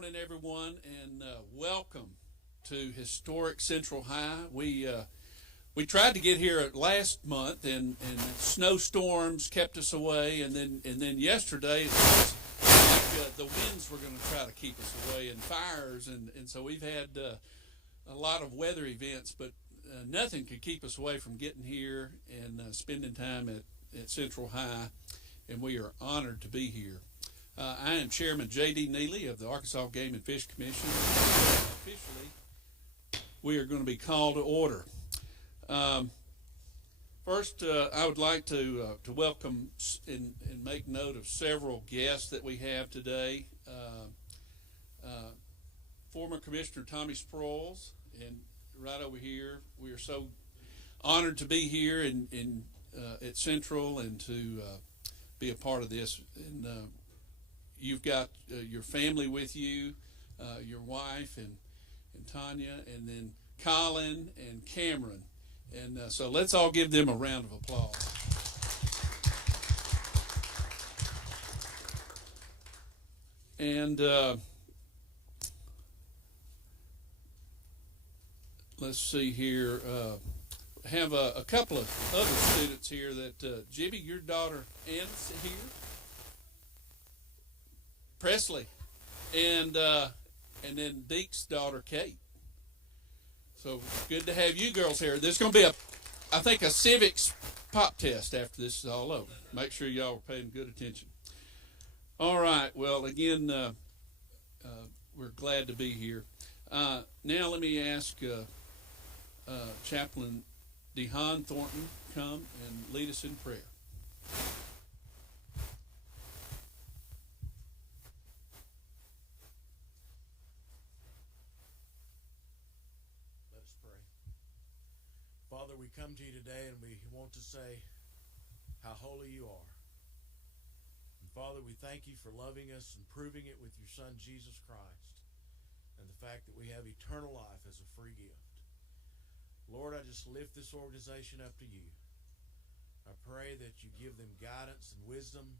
morning, everyone, and welcome to historic Central High. We tried to get here last month, and snowstorms kept us away, and then yesterday it was like the winds were going to try to keep us away, and fires, and so we've had a lot of weather events, but nothing could keep us away from getting here and spending time at Central High, and we are honored to be here. I am Chairman J.D. Neely of the Arkansas Game and Fish Commission. Officially, we are going to be called to order. First, I would like to welcome and make note of several guests that we have today. Former Commissioner Tommy Sproles, and right over here, we are so honored to be here at Central and to be a part of this. And you've got your family with you, your wife and Tanya, and then Colin and Cameron. And so let's all give them a round of applause. And let's see here. Have a couple of other students here that, Jibby, your daughter Anne's here. Presley, and then Deke's daughter Kate. So good to have you girls here. There's going to be I think a civics pop test after this is all over. Make sure y'all are paying good attention. All right. Well, again, we're glad to be here. Now let me ask Chaplain DeHaan Thornton come and lead us in prayer. Father, we come to you today and we want to say how holy you are. And Father, we thank you for loving us and proving it with your Son, Jesus Christ, and the fact that we have eternal life as a free gift. Lord, I just lift this organization up to you. I pray that you give them guidance and wisdom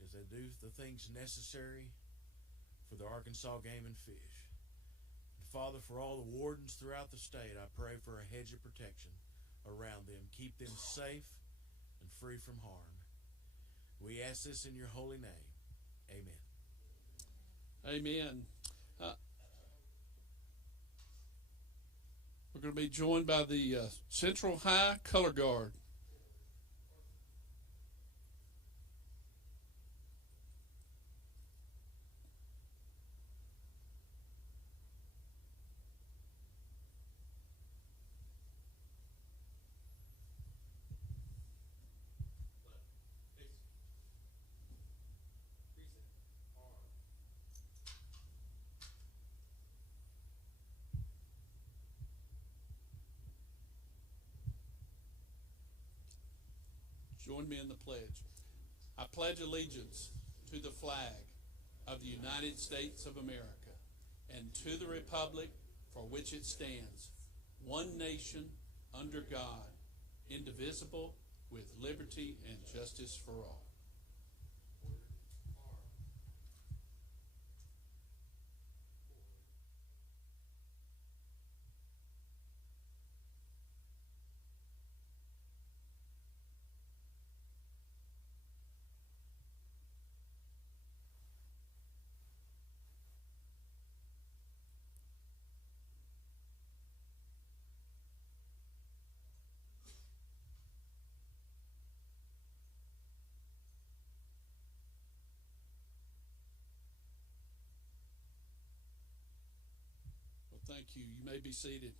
as they do the things necessary for the Arkansas Game and Fish. Father, for all the wardens throughout the state, I pray for a hedge of protection around them. Keep them safe and free from harm. We ask this in your holy name. Amen. Amen. We're going to be joined by the Central High Color Guard. Join me in the pledge. I pledge allegiance to the flag of the United States of America and to the republic for which it stands, one nation, under God, indivisible, with liberty and justice for all. Thank you. You may be seated.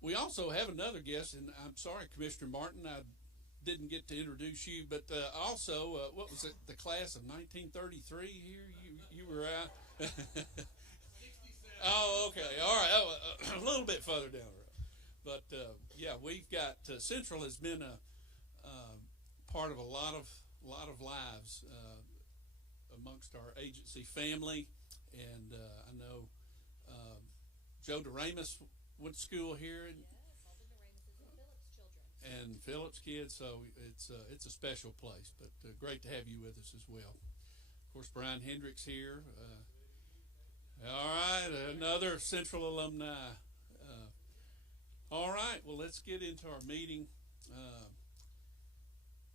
We also have another guest, and I'm sorry, Commissioner Martin, I didn't get to introduce you, but also, what was it, the class of 1933 here? You were out. 67. Oh, okay. All right. A little bit further down the road. But, yeah, we've got, Central has been a part of a lot of lives amongst our agency family. And I know Joe DeRamus went to school here, Yes, Alden DeRamus is Phillips' children. and Phillips kids, so it's a special place. But great to have you with us as well. Of course, Brian Hendricks here. All right, another Central alumni. All right, well, let's get into our meeting.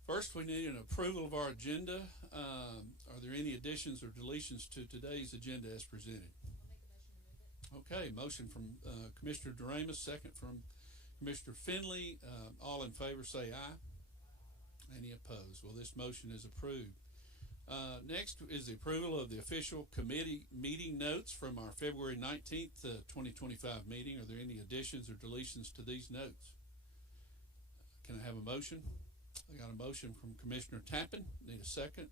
First, we need an approval of our agenda. Are there any additions or deletions to today's agenda as presented? I'll make a motion to move it. Okay, motion from Commissioner Doremus, second from Commissioner Finley. All in favor say aye. Any opposed? Well, this motion is approved. Next is the approval of the official committee meeting notes from our February 19th, 2025 meeting. Are there any additions or deletions to these notes? Can I have a motion? I got a motion from Commissioner Tappan. Need a second.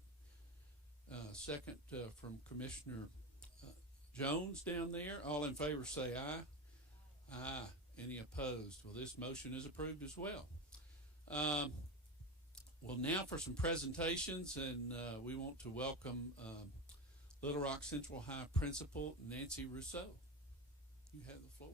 Second from Commissioner Jones down there. All in favor say aye. Aye. Any opposed? Well, this motion is approved as well. Well, now for some presentations, and we want to welcome Little Rock Central High Principal Nancy Rousseau. You have the floor.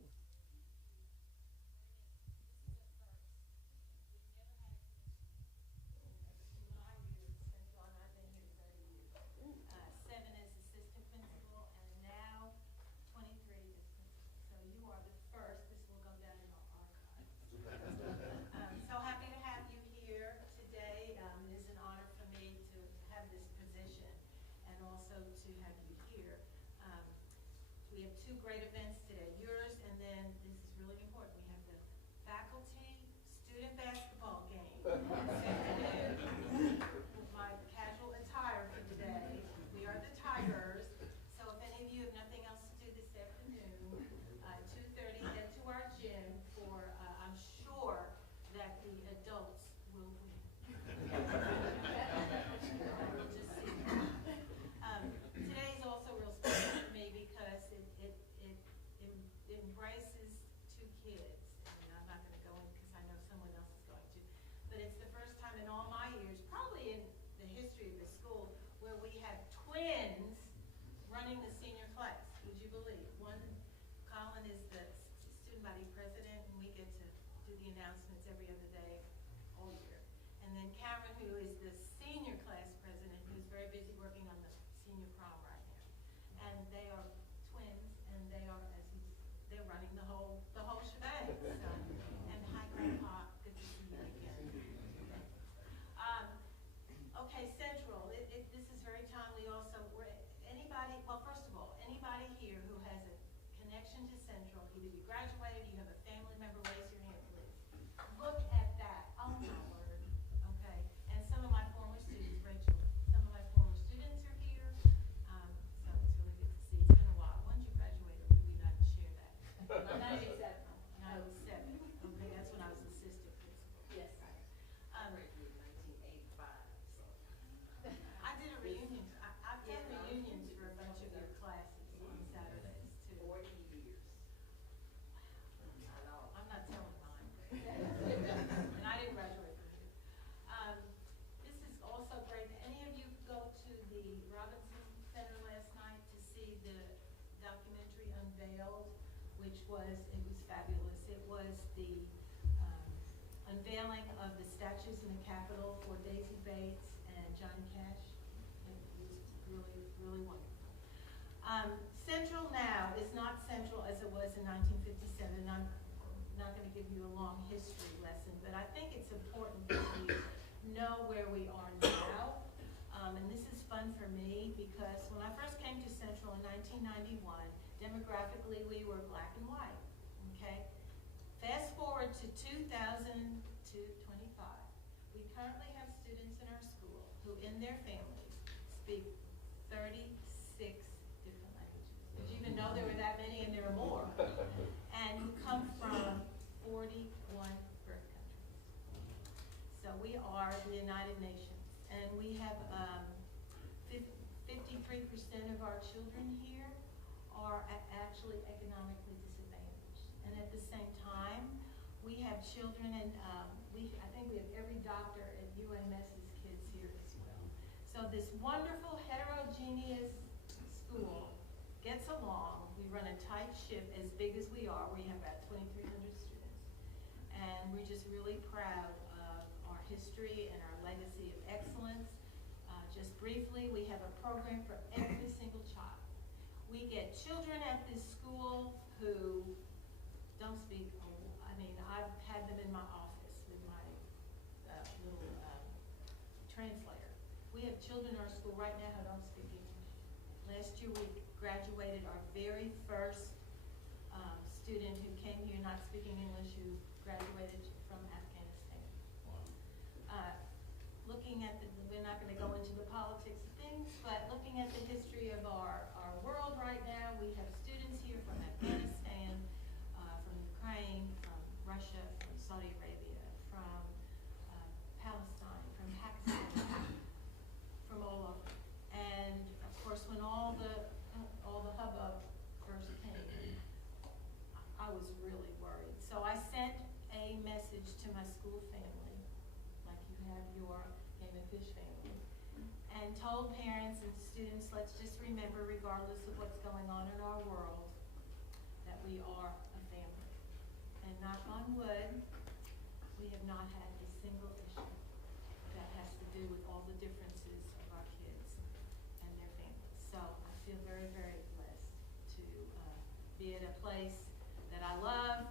We have two great events today, yours, and then this is really important, we have the faculty-student basketball game this afternoon. My casual attire for today, we are the Tigers, so if any of you have nothing else to do this afternoon, 2:30, head to our gym for, I'm sure that the adults will win. We'll just see. Today is also real special for me because it embraces two kids, and I'm not going to go in because I know someone else is going to, but it's the first time in all my years, probably in the history of the school, where we have twins running the senior class. Would you believe? One, Colin is the student body president, and we get to do the announcements every other day all year. And then Cameron, who is the senior class president, who's very busy working on the senior prom right now. And they are twins, and they're running the whole shebang. So, and hi, Grandpa, good to see you again. Okay, Central. This is very timely. Also, anybody? Well, first of all, anybody here who has a connection to Central, either you graduated, you have a family member, raise your hand, please. Look at that. Oh my word. Okay, and some of my former students, Rachel. Some of my former students are here. So it's really good to see. It's been a while. When did you graduate, or did we not share that? 97. 97. Okay, that's when I was assistant principal. Yes. Um, I graduated in 1985, so. I did a reunion. I've done reunions for a bunch of your classes on Saturdays too. 40 years. I know. I'm not telling mine. And I didn't graduate from here. This is also great. Any of you go to the Robinson Center last night to see the documentary unveiled, which was fabulous. It was the unveiling of the statues in the Capitol for Daisy Bates and Johnny Cash. It was really, really wonderful. Central now is not Central as it was in 1957. I'm not going to give you a long history lesson, but I think it's important that you know where we are now. And this is fun for me because when I first came to Central in 1991, demographically we were black and white. Okay? Fast forward to 2025. We currently have students in our school who, in their families, speak 36 different languages. Did you even know there were that many, and there are more? And who come from 41 birth countries. So we are the United Nations, and we have 53% of our children here are actually economically disadvantaged. And at the same time, we have children, and I think we have every doctor at UMS's kids here as well. So this wonderful heterogeneous school gets along. We run a tight ship as big as we are. We have about 2,300 students. And we're just really proud of our history and our legacy of excellence. just briefly, we have a program for every single child. We get children at this school who don't speak, I mean, I've had them in my office with my little translator. We have children in our school right now who don't speak English. Last year we graduated our very first student who came here not speaking English, who graduated from Afghanistan. Looking at we're not going to go into the politics of things, but looking at the history of our world right now, we have students here from Afghanistan, from Ukraine, from Russia, from Saudi Arabia, from Palestine, from Pakistan, from all over. And of course, when all the hubbub first came, I was really worried. So I sent a message to my school family, like you have your Game and Fish family, and told parents and students, let's just remember, regardless of what's going on in our world, that we are a family. And knock on wood, we have not had a single issue that has to do with all the differences of our kids and their families. So I feel very, very blessed to be at a place that I love,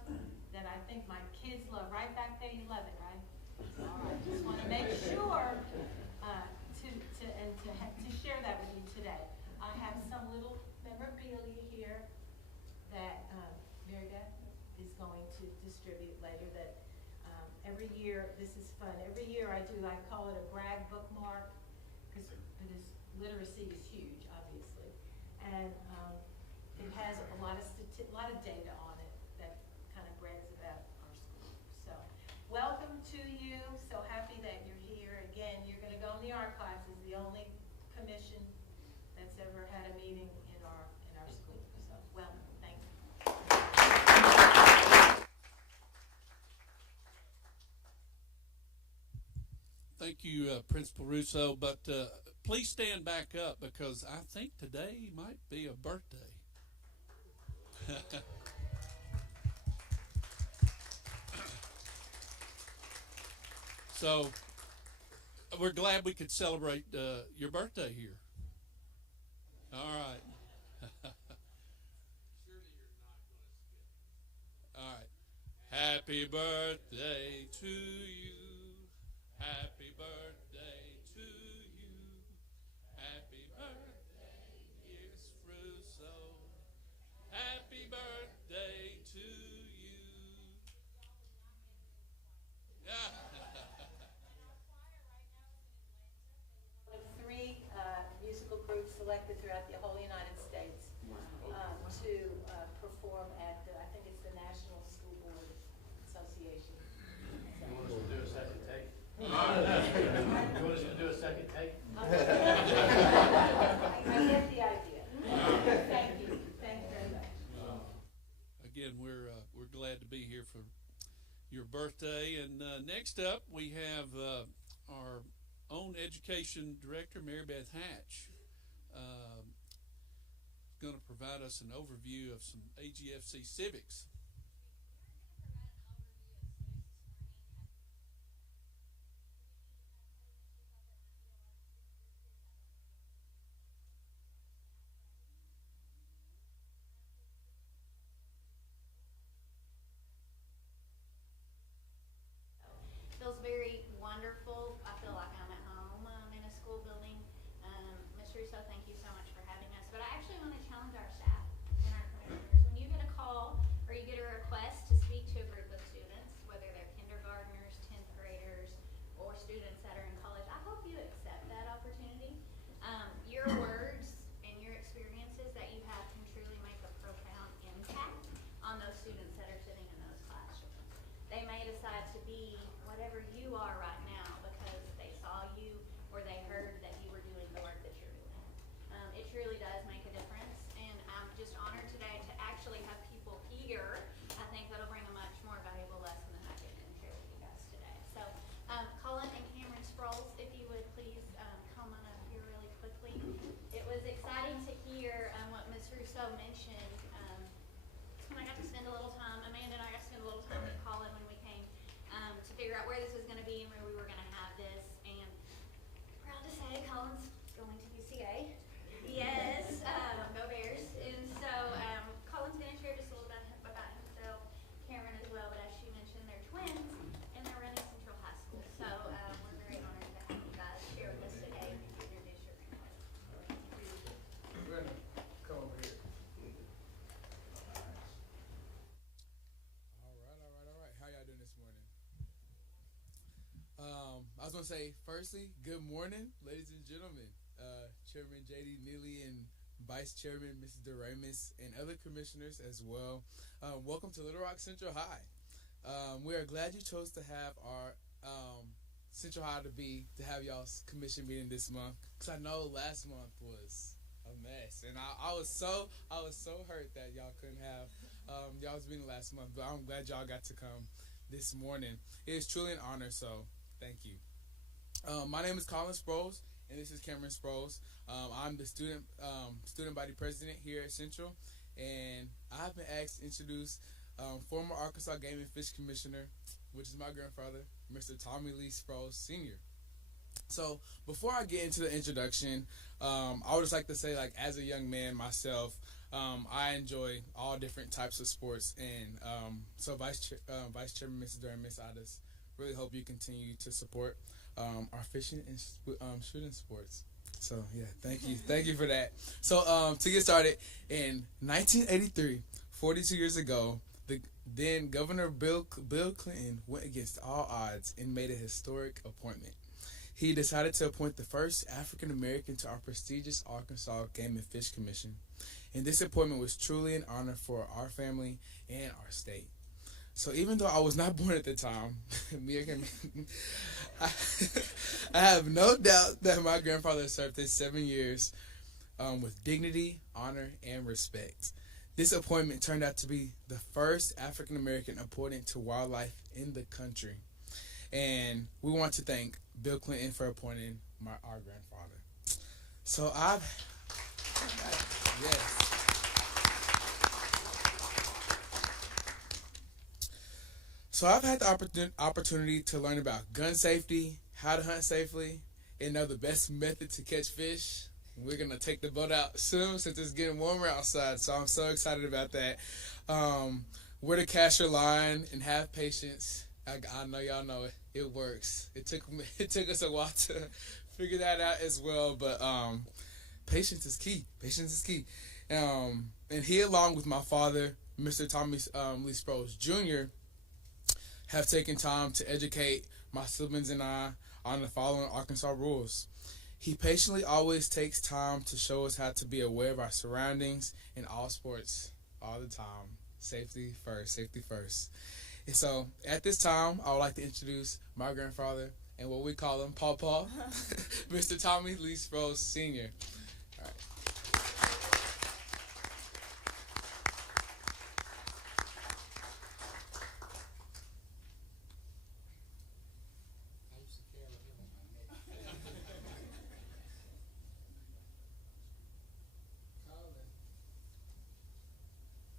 that I think my kids love. Right back there, you love it, right? All right, just want to make sure to share that with you today. I have some little memorabilia here that Mary Beth is going to distribute later. That every year, this is fun. Every year I call it a brag bookmark, because literacy is huge, obviously, and it has a lot of data on it that kind of brags about our school. So, welcome to you. So happy that you're here. Again, you're going to go in the archives as the only commission that's ever had a meeting in our school. So, welcome. Thank you. Thank you, Principal Russo, but please stand back up, because I think today might be a birthday. So we're glad we could celebrate your birthday here. All right. All right. Happy birthday to you. Happy birthday to you. Happy birthday, dearest Russo. Happy birthday to you. Yeah. One of 3 musical groups selected throughout the whole United States to perform at, I think it's the National School Board Association. You want us to do a second take? You want us to do a second take? I get the idea. Thank you. Thank you very much. Again, we're glad to be here for your birthday. And next up, we have our own education director, Mary Beth Hatch, going to provide us an overview of some AGFC civics. Feels very wonderful. I feel like I'm at home in a school building. Ms. Russo, thank you so much for having us. But I actually want to challenge our staff and our commissioners. When you get a call or you get a request to speak to a group of students, whether they're kindergartners, 10th graders, or students that are in college, I hope you accept that opportunity. Your words and your experiences that you have can truly make a profound impact on those students that are sitting in those classrooms. They may decide to be whatever you are right now because they saw you or they heard that you were doing the work that you're doing. It truly does make a difference, and I'm just honored today to actually have people here. I think that'll bring a much more valuable lesson than I did and share with you guys today. So, Colin and Cameron Sproles, if you would please come on up here really quickly. It was exciting to hear what Ms. Russo mentioned. When I got to spend a little time, Amanda and I got to spend a little time with Colin when we came to figure out where this was going to be and where we were going to have this. And proud to say, Colin's today. Yes, go Bears. And so Colin's going to share just a little bit about himself, Cameron as well. But as she mentioned, they're twins and they're running Central High School. So we're very honored to have you guys share with us today and introduce your grandmother. We're gonna come over here. All right. How y'all doing this morning? I was gonna say, firstly, good morning, ladies and gentlemen. Chairman J.D. Neely and Vice Chairman Mrs. Doremus and other commissioners as well. Welcome to Little Rock Central High. We are glad you chose to have our Central High to have y'all's commission meeting this month, because I know last month was a mess, and I was so hurt that y'all couldn't have y'all's meeting last month. But I'm glad y'all got to come this morning. It is truly an honor, so thank you. My name is Colin Sproles, and this is Cameron Sproles. I'm the student body president here at Central, and I've been asked to introduce former Arkansas Game and Fish Commissioner, which is my grandfather, Mr. Tommy Lee Sproles Sr. So before I get into the introduction, I would just like to say, like, as a young man myself, I enjoy all different types of sports, and so Vice Chairman Mrs. Doremus, I just really hope you continue to support our fishing and shooting sports. So yeah, thank you for that. So to get started, in 1983, 42 years ago, the then Governor Bill Clinton went against all odds and made a historic appointment. He decided to appoint the first African American to our prestigious Arkansas Game and Fish Commission, and this appointment was truly an honor for our family and our state. So even though I was not born at the time, I have no doubt that my grandfather served his 7 years with dignity, honor, and respect. This appointment turned out to be the first African American appointed to wildlife in the country. And we want to thank Bill Clinton for appointing our grandfather. So yes. So I've had the opportunity to learn about gun safety, how to hunt safely, and know the best method to catch fish. We're going to take the boat out soon since it's getting warmer outside, so I'm so excited about that. Where to cast your line and have patience. I know y'all know it. It works. It took us a while to figure that out as well, but patience is key. Patience is key. And he, along with my father, Mr. Tommy Lee Sproles Jr., have taken time to educate my siblings and I on the following Arkansas rules. He patiently always takes time to show us how to be aware of our surroundings in all sports, all the time. Safety first, safety first. And so, at this time, I would like to introduce my grandfather and what we call him, Paw, Mr. Tommy Lee Sproles Sr. All right.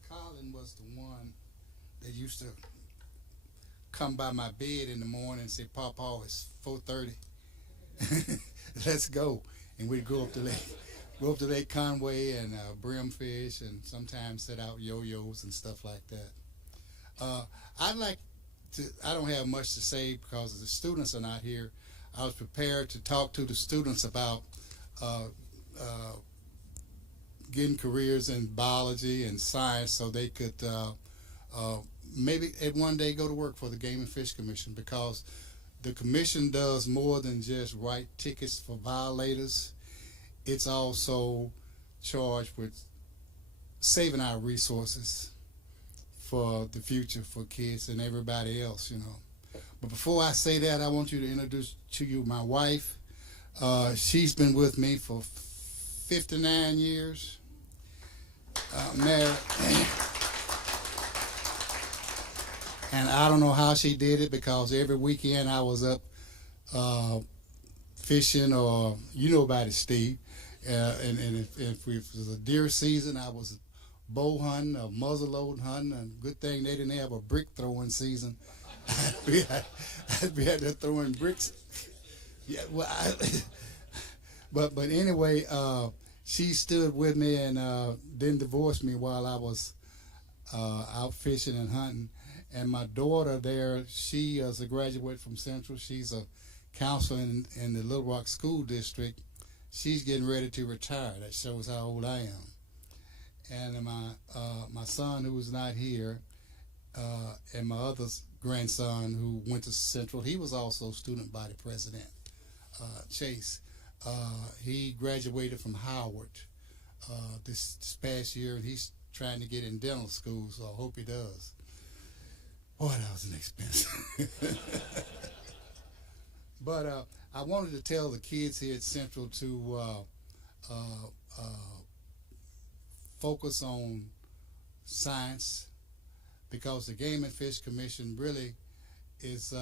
Colin was the one that used to come by my bed in the morning and say, "Papa, it's 4:30. Let's go." And we'd go up to Lake Conway and brimfish, and sometimes set out yo-yos and stuff like that. I don't have much to say because the students are not here. I was prepared to talk to the students about getting careers in biology and science so they could maybe at one day go to work for the Game and Fish Commission, because the commission does more than just write tickets for violators. It's also charged with saving our resources for the future for kids and everybody else, you know. But before I say that, I want you to introduce to you my wife. She's been with me for 59 years, married. And I don't know how she did it, because every weekend I was up fishing, or you know about it, Steve. And if it was a deer season, I was bow hunting or muzzleload hunting. And good thing they didn't have a brick throwing season. we had to throw in bricks. Yeah, well, but anyway, she stood with me and didn't divorce me while I was out fishing and hunting. And my daughter there, she is a graduate from Central. She's a counselor in the Little Rock School District. She's getting ready to retire. That shows how old I am. And my son, who's not here, and my other grandson who went to Central, he was also student body president, Chase. He graduated from Howard this past year, and he's trying to get in dental school, so I hope he does. Boy, that was an expense. But I wanted to tell the kids here at Central to focus on science, because the Game and Fish Commission really is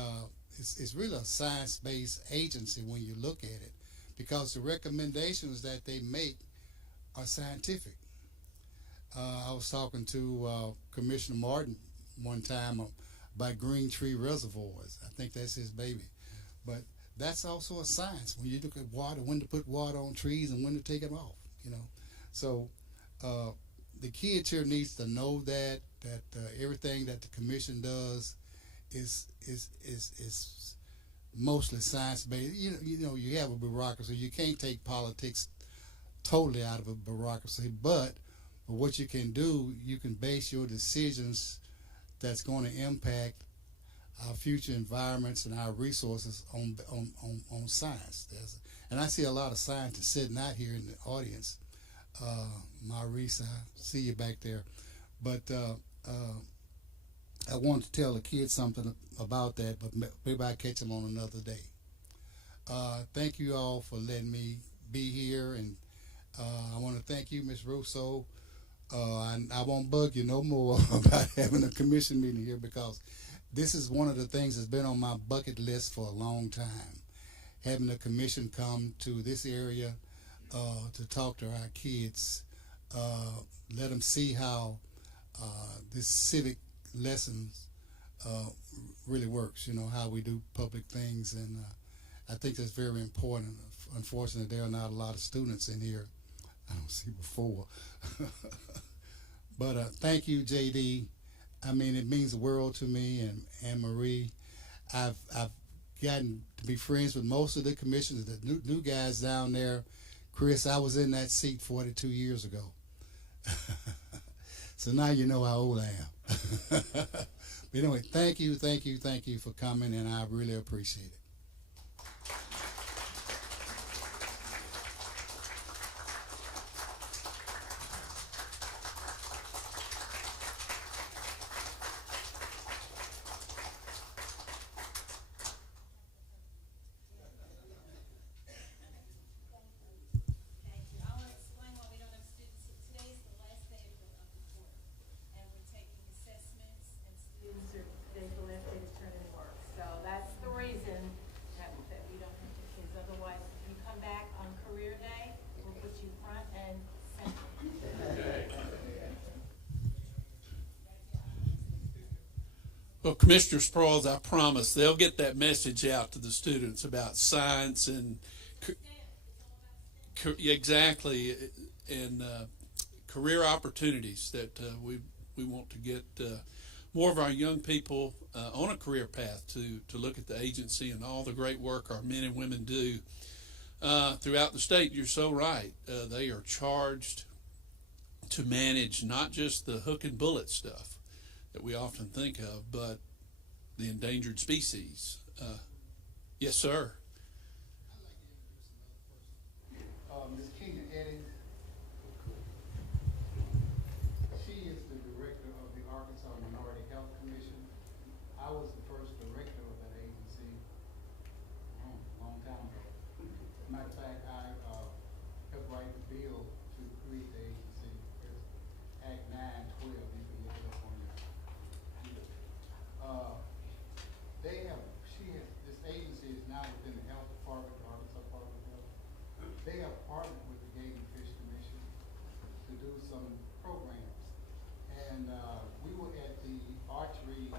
really a science-based agency when you look at it, because the recommendations that they make are scientific. I was talking to Commissioner Martin one time about Green Tree Reservoirs. I think that's his baby. But that's also a science when you look at water, when to put water on trees and when to take it off, you know. So the kids here needs to know that everything that the commission does is mostly science-based. You know, you have a bureaucracy. You can't take politics totally out of a bureaucracy, but what you can do, you can base your decisions that's going to impact our future environments and our resources on science. And I see a lot of scientists sitting out here in the audience. Maurice, I see you back there. But I want to tell the kids something about that, but maybe I'll catch them on another day. Thank you all for letting me be here, and I want to thank you, Ms. Russo. I won't bug you no more about having a commission meeting here, because this is one of the things that's been on my bucket list for a long time. Having a commission come to this area to talk to our kids, let them see how this civic lessons really works, you know, how we do public things. And I think that's very important. Unfortunately, there are not a lot of students in here I don't see before. But thank you, JD. I mean, it means the world to me, and Anne Marie. I've gotten to be friends with most of the commissioners, the new guys down there. Chris, I was in that seat 42 years ago. So now you know how old I am. But anyway, thank you for coming, and I really appreciate it. Well, Commissioner Sproles, I promise they'll get that message out to the students about science and exactly, and career opportunities that we want to get more of our young people on a career path to look at the agency and all the great work our men and women do throughout the state. You're so right. They are charged to manage not just the hook and bullet stuff that we often think of, but the endangered species. Yes, sir. Ms. Kenya Eddings, she is the director of the Arkansas Minority Health Commission. I was the first director of that agency a long time ago. Matter of fact, I helped write the bill to create the agency. It's Act 912. You can look it up on your this agency is now within the health department, the Arkansas Department of Health. They have partnered with the Game and Fish Commission to do some programs. And we were at the archery,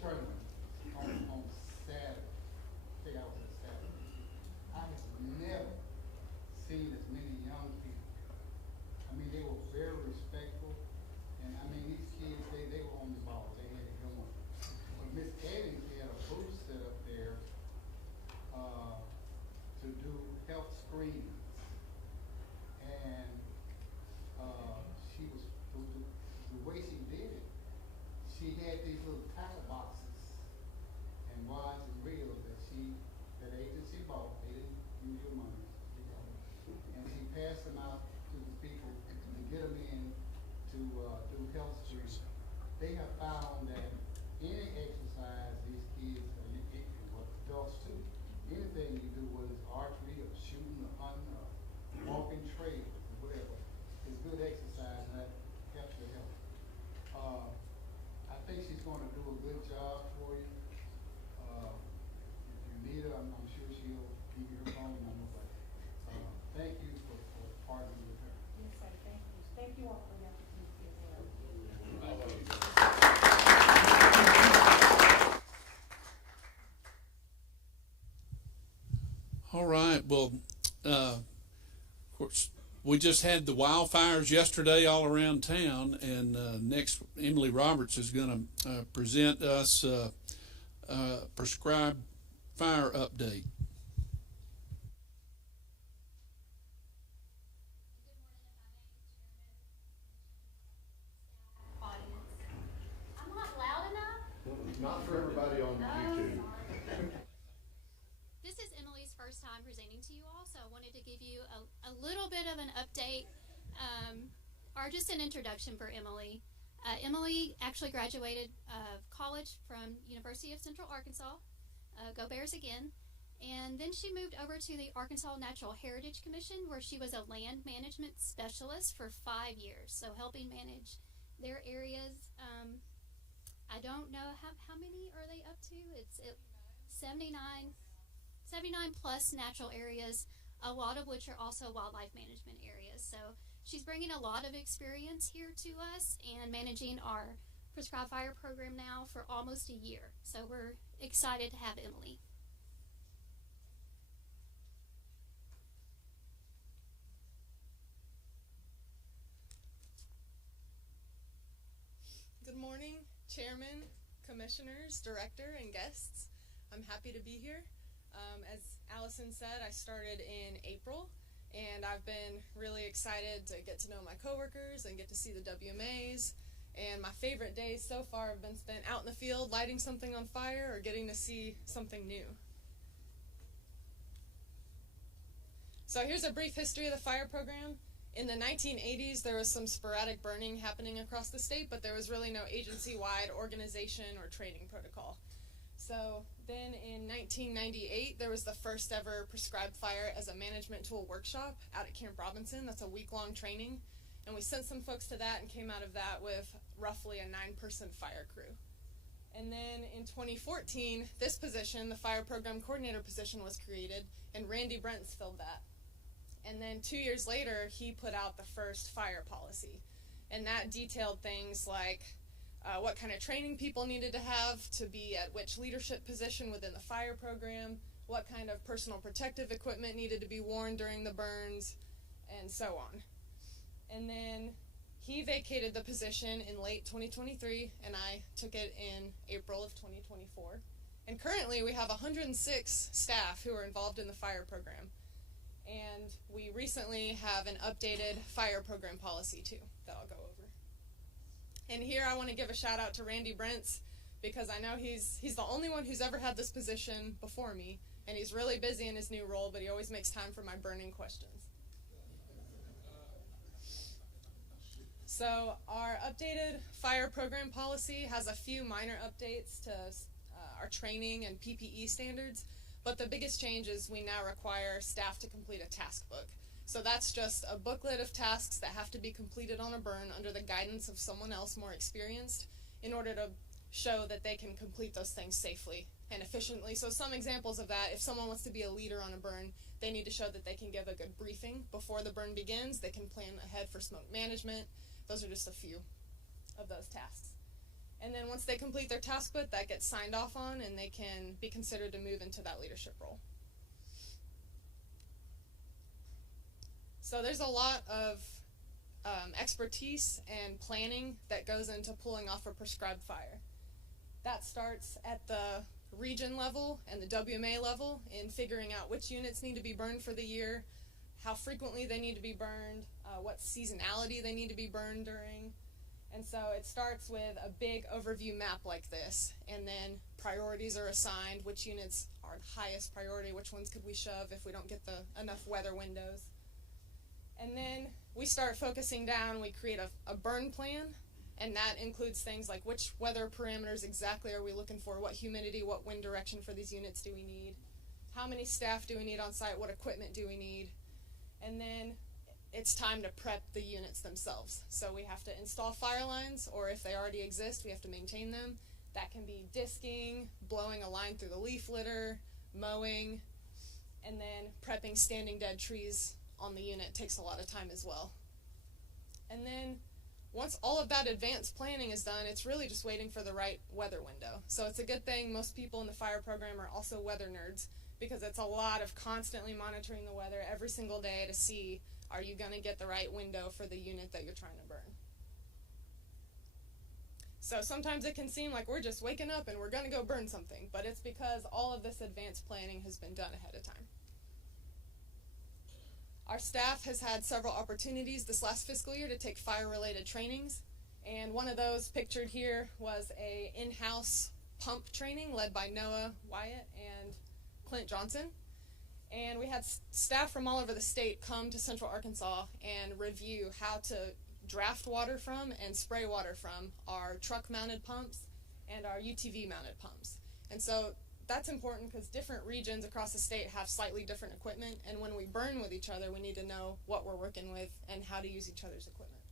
tournament on Saturday. I think I was at Saturday. pass them out to the people and get them in to do health screenings. They have found that any exercise these kids, and what adults too, anything you do, whether it's archery or shooting or hunting or walking trails or whatever, is good exercise and that helps your health. I think she's going to do a good job for you. If you need her, I'm sure she'll give you her phone number. But thank you for partnering with her. Yes, sir, thank you. Thank you all for the opportunity as well. All right. Well, of course, we just had the wildfires yesterday all around town, and next Emily Roberts is going to present us prescribed fire update. Audience. I'm not loud enough? Not for everybody on YouTube. This is Emily's first time presenting to you all, so I wanted to give you a little bit of an update, or just an introduction for Emily. Emily actually graduated college from University of Central Arkansas, go Bears again, and then she moved over to the Arkansas Natural Heritage Commission, where she was a land management specialist for 5 years, so helping manage their areas. I don't know how many are they up to. It's 79 plus natural areas, a lot of which are also wildlife management areas. So she's bringing a lot of experience here to us and managing our prescribed fire program now for almost a year. So we're excited to have Emily. Good morning, Chairman, Commissioners, Director, and guests. I'm happy to be here. As Allison said, I started in April, and I've been really excited to get to know my coworkers and get to see the WMAs. And my favorite days so far have been spent out in the field lighting something on fire or getting to see something new. So here's a brief history of the fire program. In the 1980s, there was some sporadic burning happening across the state, but there was really no agency-wide organization or training protocol. So then in 1998, there was the first ever prescribed fire as a management tool workshop out at Camp Robinson. That's a week-long training. And we sent some folks to that and came out of that with roughly a 9-person fire crew. And then in 2014, this position, the fire program coordinator position, was created, and Randy Brents filled that. And then 2 years later, he put out the first fire policy. And that detailed things like what kind of training people needed to have to be at which leadership position within the fire program, what kind of personal protective equipment needed to be worn during the burns, and so on. And then he vacated the position in late 2023, and I took it in April of 2024. And currently we have 106 staff who are involved in the fire program. And we recently have an updated fire program policy too that I'll go over. And here I want to give a shout out to Randy Brents, because I know he's the only one who's ever had this position before me, and he's really busy in his new role, but he always makes time for my burning questions. So our updated fire program policy has a few minor updates to our training and PPE standards, but the biggest change is we now require staff to complete a task book. So that's just a booklet of tasks that have to be completed on a burn under the guidance of someone else more experienced in order to show that they can complete those things safely and efficiently. So some examples of that: if someone wants to be a leader on a burn, they need to show that they can give a good briefing before the burn begins. They can plan ahead for smoke management. Those are just a few of those tasks. And then once they complete their task book, that gets signed off on, and they can be considered to move into that leadership role. So there's a lot of expertise and planning that goes into pulling off a prescribed fire. That starts at the region level and the WMA level in figuring out which units need to be burned for the year, how frequently they need to be burned, what seasonality they need to be burned during. And so it starts with a big overview map like this, and then priorities are assigned: which units are highest priority, which ones could we shove if we don't get enough weather windows. And then we start focusing down, we create a burn plan, and that includes things like which weather parameters exactly are we looking for, what humidity, what wind direction for these units do we need, how many staff do we need on site, what equipment do we need, and then it's time to prep the units themselves. So we have to install fire lines, or if they already exist, we have to maintain them. That can be disking, blowing a line through the leaf litter, mowing, and then prepping standing dead trees on the unit takes a lot of time as well. And then once all of that advanced planning is done, it's really just waiting for the right weather window. So it's a good thing most people in the fire program are also weather nerds, because it's a lot of constantly monitoring the weather every single day to see, are you going to get the right window for the unit that you're trying to burn? So sometimes it can seem like we're just waking up and we're going to go burn something, but it's because all of this advanced planning has been done ahead of time. Our staff has had several opportunities this last fiscal year to take fire-related trainings, and one of those pictured here was a in-house pump training led by Noah Wyatt and Clint Johnson. And we had staff from all over the state come to Central Arkansas and review how to draft water from and spray water from our truck-mounted pumps and our UTV-mounted pumps. And so that's important because different regions across the state have slightly different equipment, and when we burn with each other, we need to know what we're working with and how to use each other's equipment.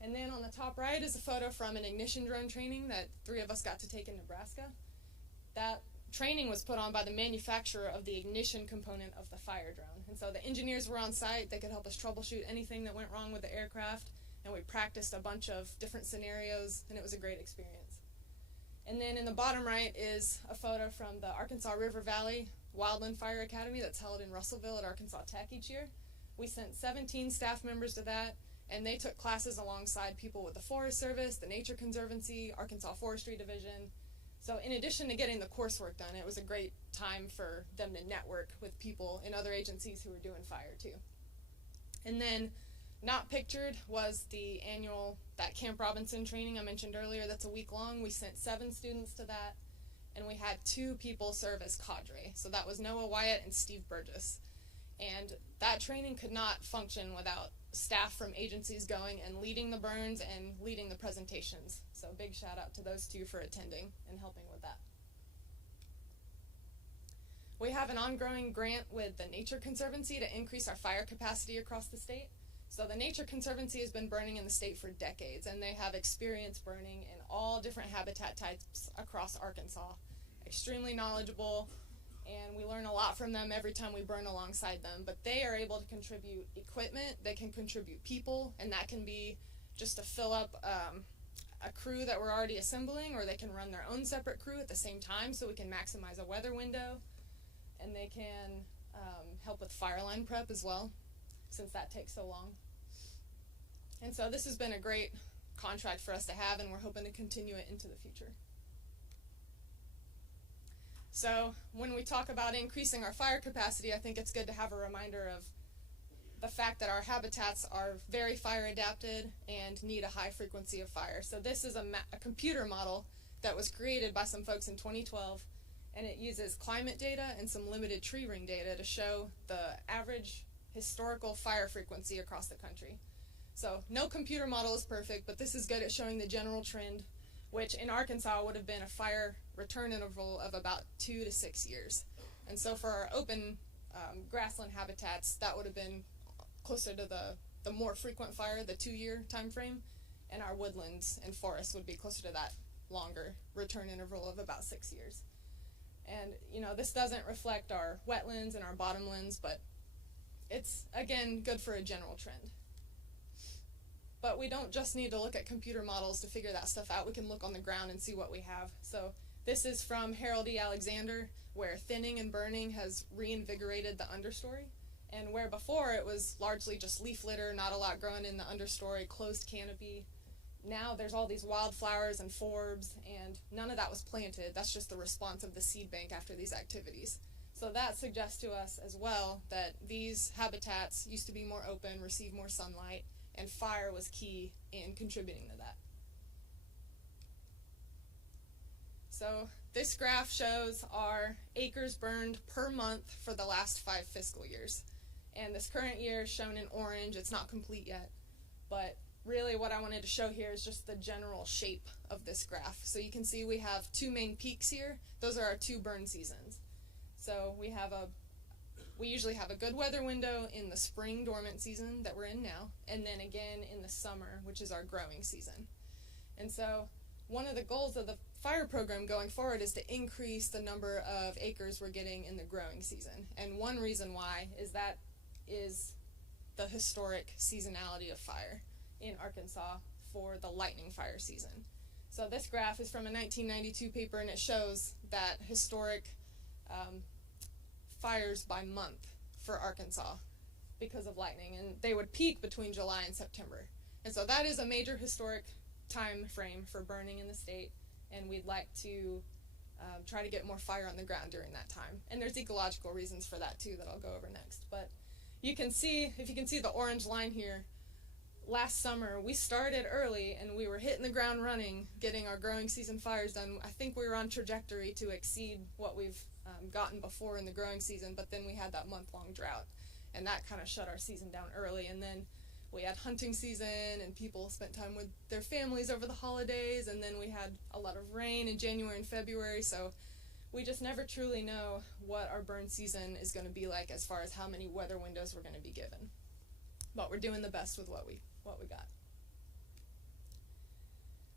And then on the top right is a photo from an ignition drone training that 3 of us got to take in Nebraska. That training was put on by the manufacturer of the ignition component of the fire drone. And so the engineers were on site. They could help us troubleshoot anything that went wrong with the aircraft, and we practiced a bunch of different scenarios, and it was a great experience. And then in the bottom right is a photo from the Arkansas River Valley Wildland Fire Academy that's held in Russellville at Arkansas Tech each year. We sent 17 staff members to that, and they took classes alongside people with the Forest Service, the Nature Conservancy, Arkansas Forestry Division. So in addition to getting the coursework done, it was a great time for them to network with people in other agencies who were doing fire too. And then not pictured was the annual, that Camp Robinson training I mentioned earlier. That's a week long. We sent 7 students to that, and we had 2 people serve as cadre. So that was Noah Wyatt and Steve Burgess. And that training could not function without staff from agencies going and leading the burns and leading the presentations. So big shout out to those 2 for attending and helping with that. We have an ongoing grant with the Nature Conservancy to increase our fire capacity across the state. So the Nature Conservancy has been burning in the state for decades, and they have experience burning in all different habitat types across Arkansas. Extremely knowledgeable, and we learn a lot from them every time we burn alongside them. But they are able to contribute equipment, they can contribute people, and that can be just to fill up a crew that we're already assembling, or they can run their own separate crew at the same time so we can maximize a weather window. And they can help with fire line prep as well, since that takes so long. And so this has been a great contract for us to have, and we're hoping to continue it into the future. So when we talk about increasing our fire capacity, I think it's good to have a reminder of the fact that our habitats are very fire adapted and need a high frequency of fire. So this is a computer model that was created by some folks in 2012, and it uses climate data and some limited tree ring data to show the average historical fire frequency across the country. So no computer model is perfect, but this is good at showing the general trend, which in Arkansas would have been a fire return interval of about 2 to 6 years. And so for our open grassland habitats, that would have been closer to the more frequent fire, the 2-year time frame, and our woodlands and forests would be closer to that longer return interval of about 6 years. And you know, this doesn't reflect our wetlands and our bottomlands, but it's, again, good for a general trend. But we don't just need to look at computer models to figure that stuff out. We can look on the ground and see what we have. So this is from Harold E. Alexander, where thinning and burning has reinvigorated the understory. And where before it was largely just leaf litter, not a lot growing in the understory, closed canopy. Now there's all these wildflowers and forbs, and none of that was planted. That's just the response of the seed bank after these activities. So that suggests to us as well that these habitats used to be more open, receive more sunlight, and fire was key in contributing to that. So this graph shows our acres burned per month for the last 5 fiscal years. And this current year is shown in orange. It's not complete yet, but really what I wanted to show here is just the general shape of this graph. So you can see we have two main peaks here. Those are our two burn seasons. So we usually have a good weather window in the spring dormant season that we're in now, and then again in the summer, which is our growing season. And so one of the goals of the fire program going forward is to increase the number of acres we're getting in the growing season. And one reason why is the historic seasonality of fire in Arkansas for the lightning fire season. So this graph is from a 1992 paper, and it shows that historic fires by month for Arkansas because of lightning, and they would peak between July and September. And so that is a major historic time frame for burning in the state, and we'd like to try to get more fire on the ground during that time. And there's ecological reasons for that too that I'll go over next. But you can see, if you can see the orange line here, last summer we started early and we were hitting the ground running, getting our growing season fires done. I think we were on trajectory to exceed what we've gotten before in the growing season, but then we had that month-long drought, and that kind of shut our season down early. And then we had hunting season, and people spent time with their families over the holidays, and then we had a lot of rain in January and February, so we just never truly know what our burn season is going to be like as far as how many weather windows we're going to be given. But we're doing the best with what we got.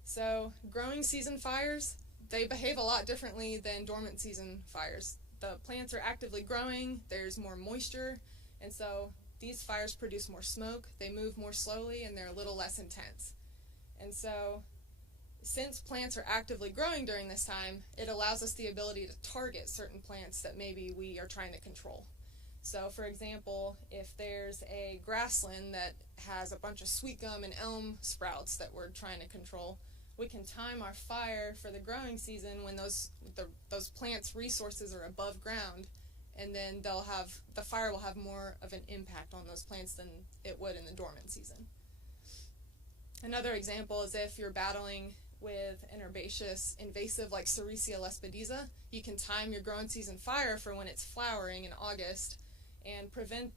So growing season fires, they behave a lot differently than dormant season fires. The plants are actively growing, there's more moisture, and so these fires produce more smoke, they move more slowly, and they're a little less intense. And so since plants are actively growing during this time, it allows us the ability to target certain plants that maybe we are trying to control. So for example, if there's a grassland that has a bunch of sweet gum and elm sprouts that we're trying to control, we can time our fire for the growing season when those plants' resources are above ground, and then the fire will have more of an impact on those plants than it would in the dormant season. Another example is if you're battling with an herbaceous invasive like Sericea lespedeza, you can time your growing season fire for when it's flowering in August and prevent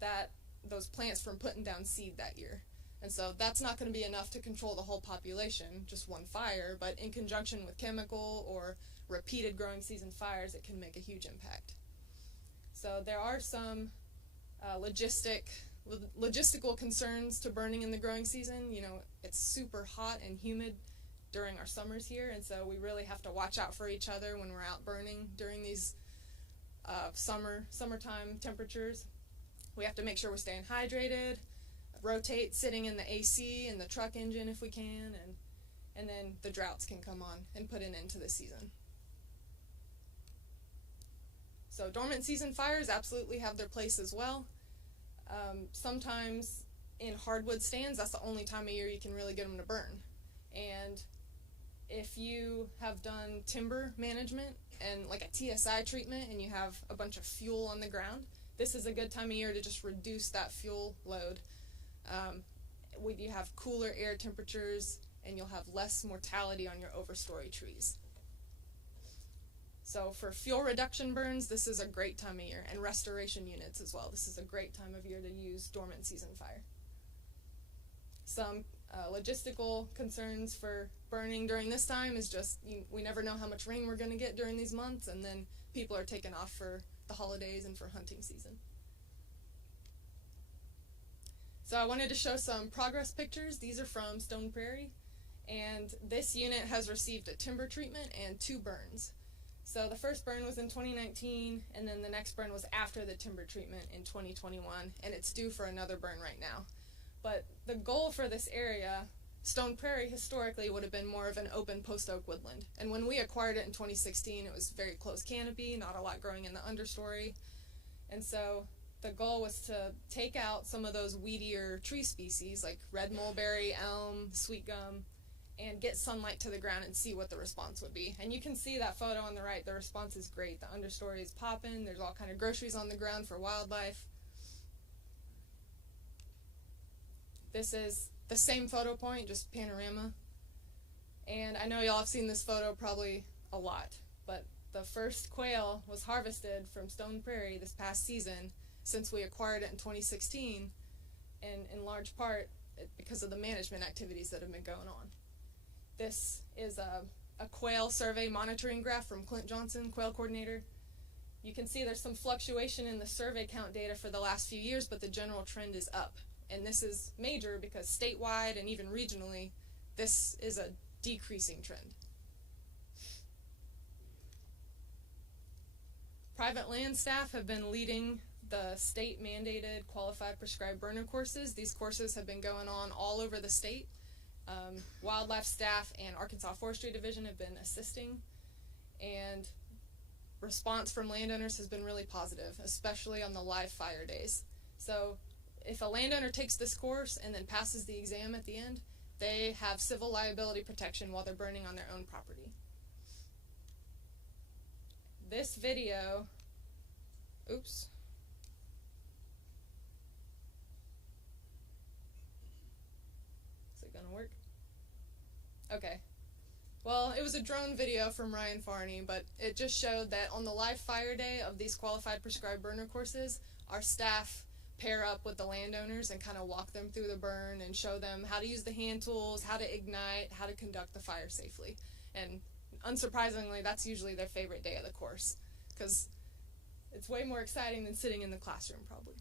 those plants from putting down seed that year. And so that's not going to be enough to control the whole population, just one fire, but in conjunction with chemical or repeated growing season fires, it can make a huge impact. So there are some logistical concerns to burning in the growing season. You know, it's super hot and humid during our summers here, and so we really have to watch out for each other when we're out burning during these summertime temperatures. We have to make sure we're staying hydrated, rotate sitting in the AC and the truck engine if we can, and then the droughts can come on and put an end to the season. So dormant season fires absolutely have their place as well. Sometimes in hardwood stands, that's the only time of year you can really get them to burn. And if you have done timber management and like a TSI treatment and you have a bunch of fuel on the ground, this is a good time of year to just reduce that fuel load. You have cooler air temperatures and you'll have less mortality on your overstory trees. So for fuel reduction burns, this is a great time of year, and restoration units as well. This is a great time of year to use dormant season fire. Some logistical concerns for burning during this time is just we never know how much rain we're going to get during these months, and then people are taken off for the holidays and for hunting season. So I wanted to show some progress pictures. These are from Stone Prairie, and this unit has received a timber treatment and 2 burns. So the first burn was in 2019, and then the next burn was after the timber treatment in 2021, and it's due for another burn right now. But the goal for this area, Stone Prairie historically would have been more of an open post oak woodland. And when we acquired it in 2016, it was very close canopy, not a lot growing in the understory. And so the goal was to take out some of those weedier tree species like red mulberry, elm, sweet gum, and get sunlight to the ground and see what the response would be. And you can see that photo on the right, the response is great. The understory is popping, there's all kind of groceries on the ground for wildlife. This is the same photo point, just panorama. And I know y'all have seen this photo probably a lot, but the first quail was harvested from Stone Prairie this past season. since we acquired it in 2016, and in large part because of the management activities that have been going on. This is a quail survey monitoring graph from Clint Johnson, quail coordinator. You can see there's some fluctuation in the survey count data for the last few years, but the general trend is up. And this is major because statewide and even regionally, this is a decreasing trend. Private land staff have been leading the state-mandated qualified prescribed burner courses. These courses have been going on all over the state. Wildlife staff and Arkansas Forestry Division have been assisting, and response from landowners has been really positive, especially on the live fire days. So if a landowner takes this course and then passes the exam at the end, they have civil liability protection while they're burning on their own property. This video, oops. Is it gonna work? Okay. Well, it was a drone video from Ryan Farney, but it just showed that on the live fire day of these qualified prescribed burner courses, our staff pair up with the landowners and kind of walk them through the burn and show them how to use the hand tools, how to ignite, how to conduct the fire safely. And unsurprisingly, that's usually their favorite day of the course, because it's way more exciting than sitting in the classroom probably.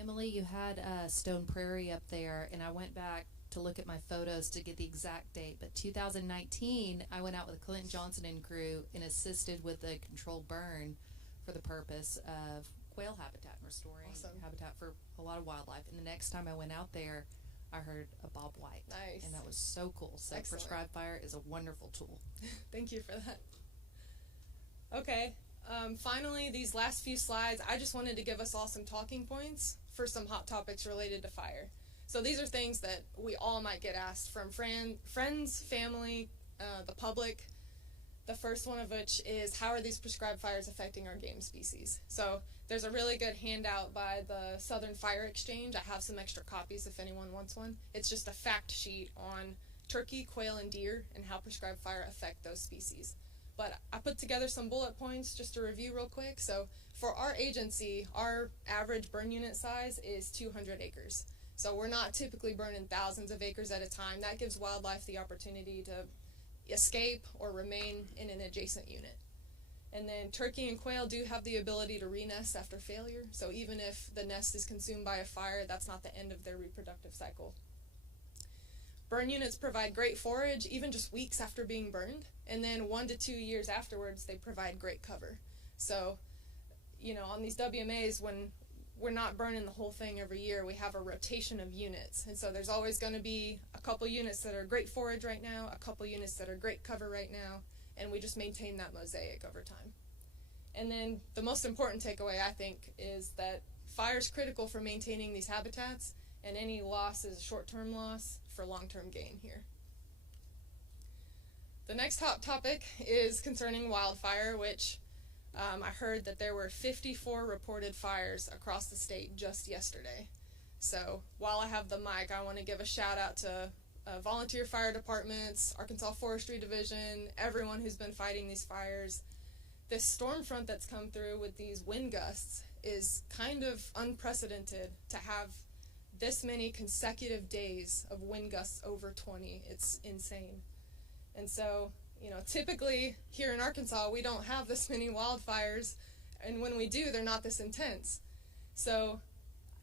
Emily, you had Stone Prairie up there, and I went back to look at my photos to get the exact date, but 2019 I went out with Clint Johnson and crew and assisted with a controlled burn for the purpose of quail habitat and restoring habitat for a lot of wildlife. And the next time I went out there, I heard a Bob White. Nice. And that was so cool. So Excellent. Prescribed Fire is a wonderful tool. Thank you for that. Okay, finally, these last few slides, I just wanted to give us all some talking points for some hot topics related to fire. So these are things that we all might get asked from friends, family, the public. The first one of which is, how are these prescribed fires affecting our game species? So there's a really good handout by the Southern Fire Exchange. I have some extra copies if anyone wants one. It's just a fact sheet on turkey, quail, and deer and how prescribed fire affect those species. But I put together some bullet points just to review real quick. So for our agency, our average burn unit size is 200 acres. So we're not typically burning thousands of acres at a time. That gives wildlife the opportunity to escape or remain in an adjacent unit. And then turkey and quail do have the ability to re-nest after failure. So even if the nest is consumed by a fire, that's not the end of their reproductive cycle. Burn units provide great forage even just weeks after being burned. And then 1 to 2 years afterwards, they provide great cover. So, you know, on these WMAs, when we're not burning the whole thing every year, we have a rotation of units. And so there's always going to be a couple units that are great forage right now, a couple units that are great cover right now, and we just maintain that mosaic over time. And then the most important takeaway, I think, is that fire is critical for maintaining these habitats, and any loss is a short-term loss for long-term gain here. The next hot topic is concerning wildfire, which I heard that there were 54 reported fires across the state just yesterday. So while I have the mic, I want to give a shout out to volunteer fire departments, Arkansas Forestry Division, everyone who's been fighting these fires. This storm front that's come through with these wind gusts is kind of unprecedented to have this many consecutive days of wind gusts over 20. It's insane. And so, you know, typically here in Arkansas, we don't have this many wildfires, and when we do, they're not this intense. So,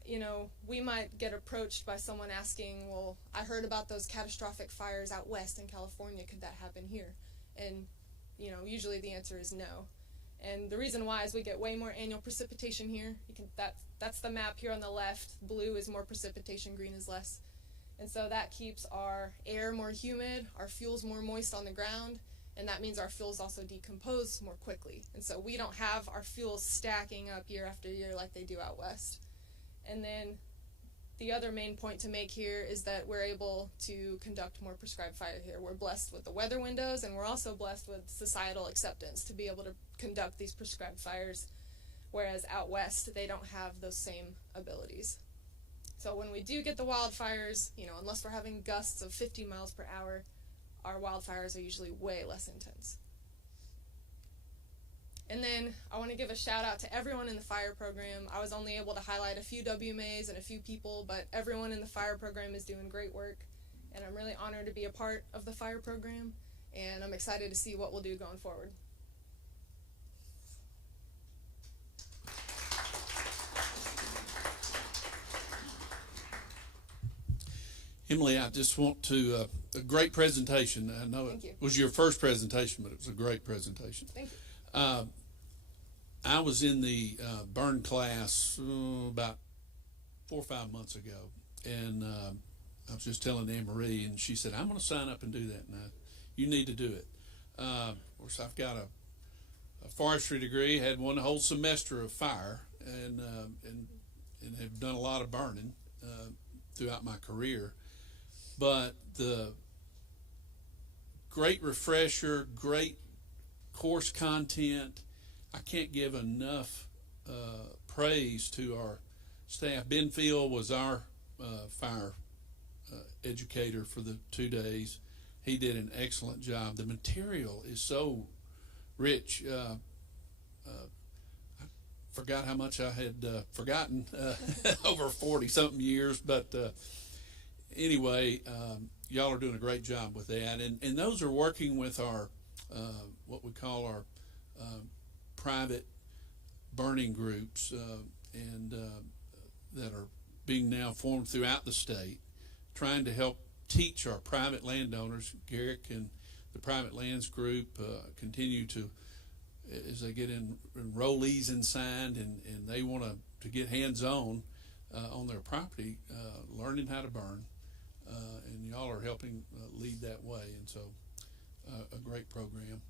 you know, we might get approached by someone asking, well, I heard about those catastrophic fires out west in California. Could that happen here? And, you know, usually the answer is no. And the reason why is we get way more annual precipitation here. That's the map here on the left. Blue is more precipitation, green is less. And so that keeps our air more humid, our fuels more moist on the ground, and that means our fuels also decompose more quickly. And so we don't have our fuels stacking up year after year like they do out west. And then the other main point to make here is that we're able to conduct more prescribed fire here. We're blessed with the weather windows, and we're also blessed with societal acceptance to be able to conduct these prescribed fires, whereas out west they don't have those same abilities. So when we do get the wildfires, you know, unless we're having gusts of 50 miles per hour, our wildfires are usually way less intense. And then I want to give a shout out to everyone in the fire program. I was only able to highlight a few WMAs and a few people, but everyone in the fire program is doing great work. And I'm really honored to be a part of the fire program. And I'm excited to see what we'll do going forward. Emily, I just want to, a great presentation. I know Thank you. it was your first presentation, but it was a great presentation. Thank you. I was in the burn class about 4 or 5 months ago, and I was just telling Anne Marie, and she said, I'm going to sign up and do that now. You need to do it. Of course, I've got a forestry degree, had one whole semester of fire, and have done a lot of burning throughout my career. But the great refresher, great course content, I can't give enough praise to our staff. Ben Field was our fire educator for the 2 days. He did an excellent job. The material is so rich. I forgot how much I had forgotten over 40-something years, but anyway, y'all are doing a great job with that. And those are working with our, what we call our private burning groups, and that are being now formed throughout the state, trying to help teach our private landowners. Garrick and the Private Lands Group continue to, as they get enrollees and signed, and they want to get hands-on on their property, learning how to burn. And y'all are helping lead that way, and so a great program.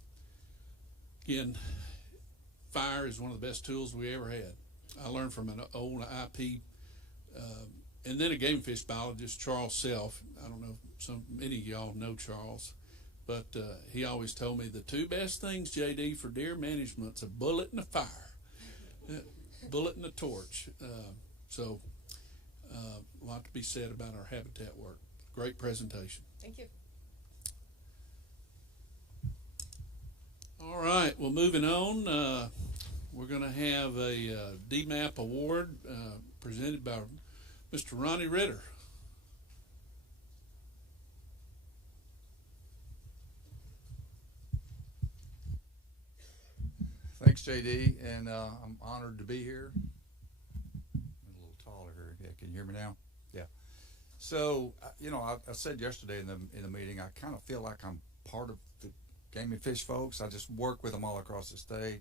Again, fire is one of the best tools we ever had. I learned from an old IP, and then a game and fish biologist, Charles Self. I don't know if many of y'all know Charles, but he always told me the 2 best things, JD, for deer management's a bullet and a fire, bullet and a torch. So a lot to be said about our habitat work. Great presentation. Thank you. All right, well, moving on, we're going to have a DMAP award presented by Mr. Ronnie Ritter. Thanks, JD, and I'm honored to be here. I'm a little taller here. Yeah, can you hear me now? Yeah. So, you know, I said yesterday in the meeting, I kind of feel like I'm part of the game and fish folks. I just work with them all across the state.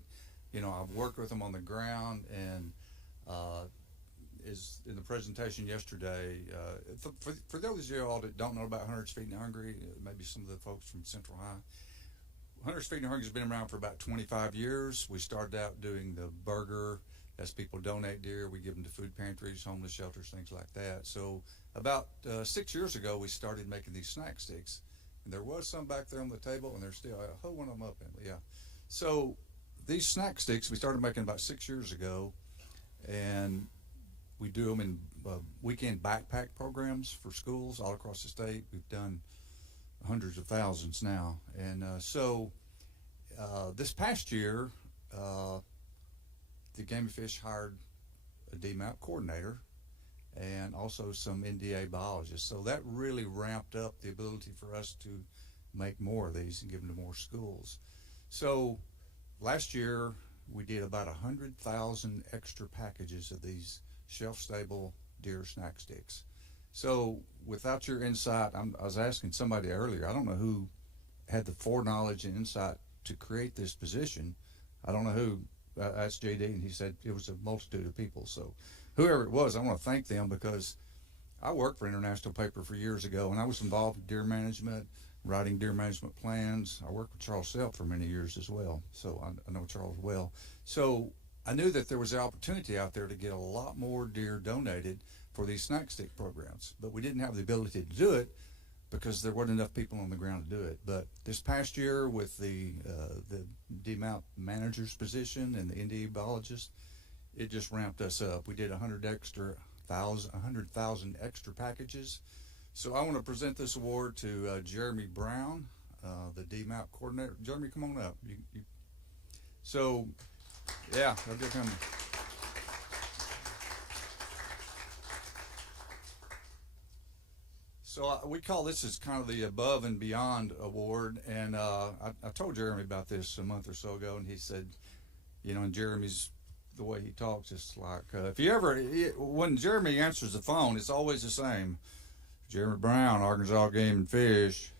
You know, I've worked with them on the ground, and is in the presentation yesterday. For those of you all that don't know about Hunters Feeding Hungry, maybe some of the folks from Central High, Hunters Feeding Hungry has been around for about 25 years. We started out doing the burger. As people donate deer, we give them to food pantries, homeless shelters, things like that. So about 6 years ago, we started making these snack sticks. And there was some back there on the table, and there's still, I'll hold one of them up, Emily, yeah. So these snack sticks, we started making about 6 years ago, and we do them in weekend backpack programs for schools all across the state. We've done hundreds of thousands now. And so this past year, the Game and Fish hired a DMAP coordinator and also some NDA biologists. So that really ramped up the ability for us to make more of these and give them to more schools. So last year, we did about 100,000 extra packages of these shelf-stable deer snack sticks. So without your insight, I was asking somebody earlier, I don't know who had the foreknowledge and insight to create this position. I don't know who. I asked JD, and he said it was a multitude of people. So whoever it was, I want to thank them, because I worked for International Paper for years ago, and I was involved in deer management, writing deer management plans. I worked with Charles Self for many years as well, so I know Charles well. So I knew that there was an opportunity out there to get a lot more deer donated for these snack stick programs, but we didn't have the ability to do it because there weren't enough people on the ground to do it. But this past year, with the DMAP manager's position and the NDA biologist, it just ramped us up. We did 100,000 extra packages. So I want to present this award to Jeremy Brown, the DMAP coordinator. Jeremy, come on up. So, yeah, they're coming. So we call this as kind of the above and beyond award, and I told Jeremy about this a month or so ago, and he said, you know, and Jeremy's, the way he talks, it's like, if you ever, when Jeremy answers the phone, it's always the same. Jeremy Brown, Arkansas Game and Fish.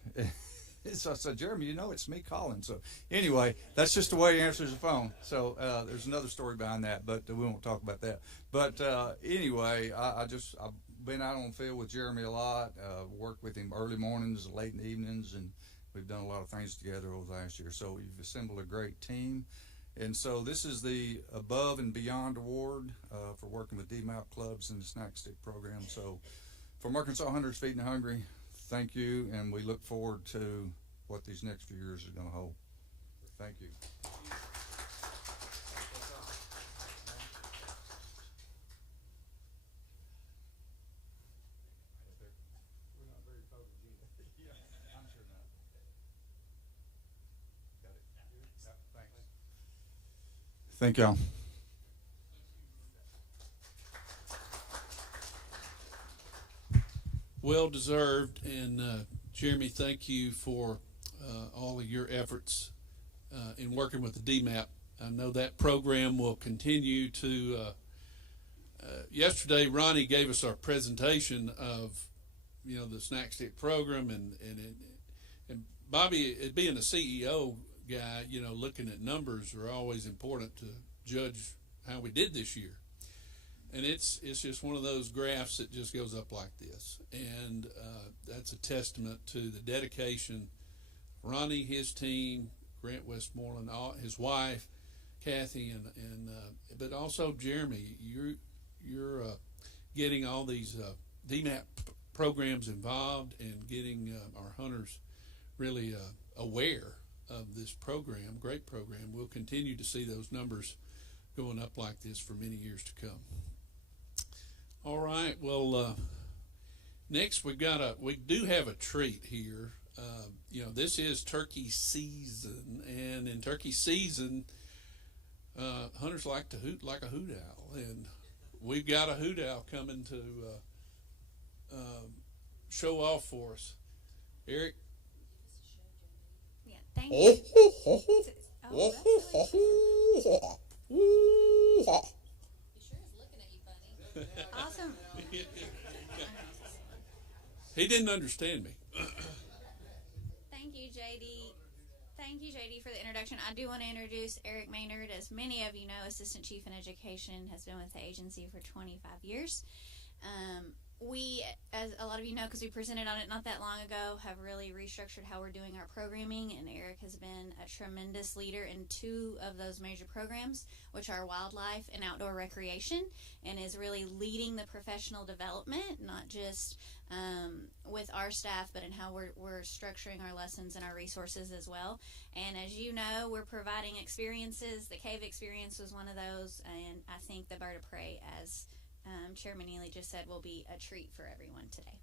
So I said, Jeremy, you know it's me calling. So anyway, that's just the way he answers the phone. So there's another story behind that, but we won't talk about that. But anyway, I've been out on the field with Jeremy a lot, worked with him early mornings, late evenings, and we've done a lot of things together over the last year. So we've assembled a great team. And so this is the Above and Beyond Award for working with DMAP clubs and the Snack Stick program. So from Arkansas Hunters Feeding the Hungry, thank you, and we look forward to what these next few years are going to hold. Thank you. Thank y'all. Well deserved, and Jeremy, thank you for all of your efforts in working with the DMAP. I know that program will continue to. Yesterday, Ronnie gave us our presentation of, you know, the Snack Stick program, and Bobby, being a CEO guy, you know, looking at numbers are always important to judge how we did this year. And it's just one of those graphs that just goes up like this, and that's a testament to the dedication. Ronnie, his team, Grant Westmoreland, his wife, Kathy, and but also Jeremy. You're getting all these DMAP programs involved and getting our hunters really aware of this program. Great program. We'll continue to see those numbers going up like this for many years to come. All right. Well, next we do have a treat here. You know, this is turkey season, and in turkey season, hunters like to hoot like a hoot owl, and we've got a hoot owl coming to show off for us. Eric. Yeah. Thank you. Awesome. He didn't understand me. Thank you, JD. Thank you, JD, for the introduction. I do want to introduce Eric Maynard. As many of you know, Assistant Chief in Education, has been with the agency for 25 years. We, as a lot of you know, because we presented on it not that long ago, have really restructured how we're doing our programming, and Eric has been a tremendous leader in two of those major programs, which are wildlife and outdoor recreation, and is really leading the professional development, not just with our staff, but in how we're structuring our lessons and our resources as well. And as you know, we're providing experiences. The cave experience was one of those, and I think the Bird of Prey, as Chairman Neely just said, will be a treat for everyone today.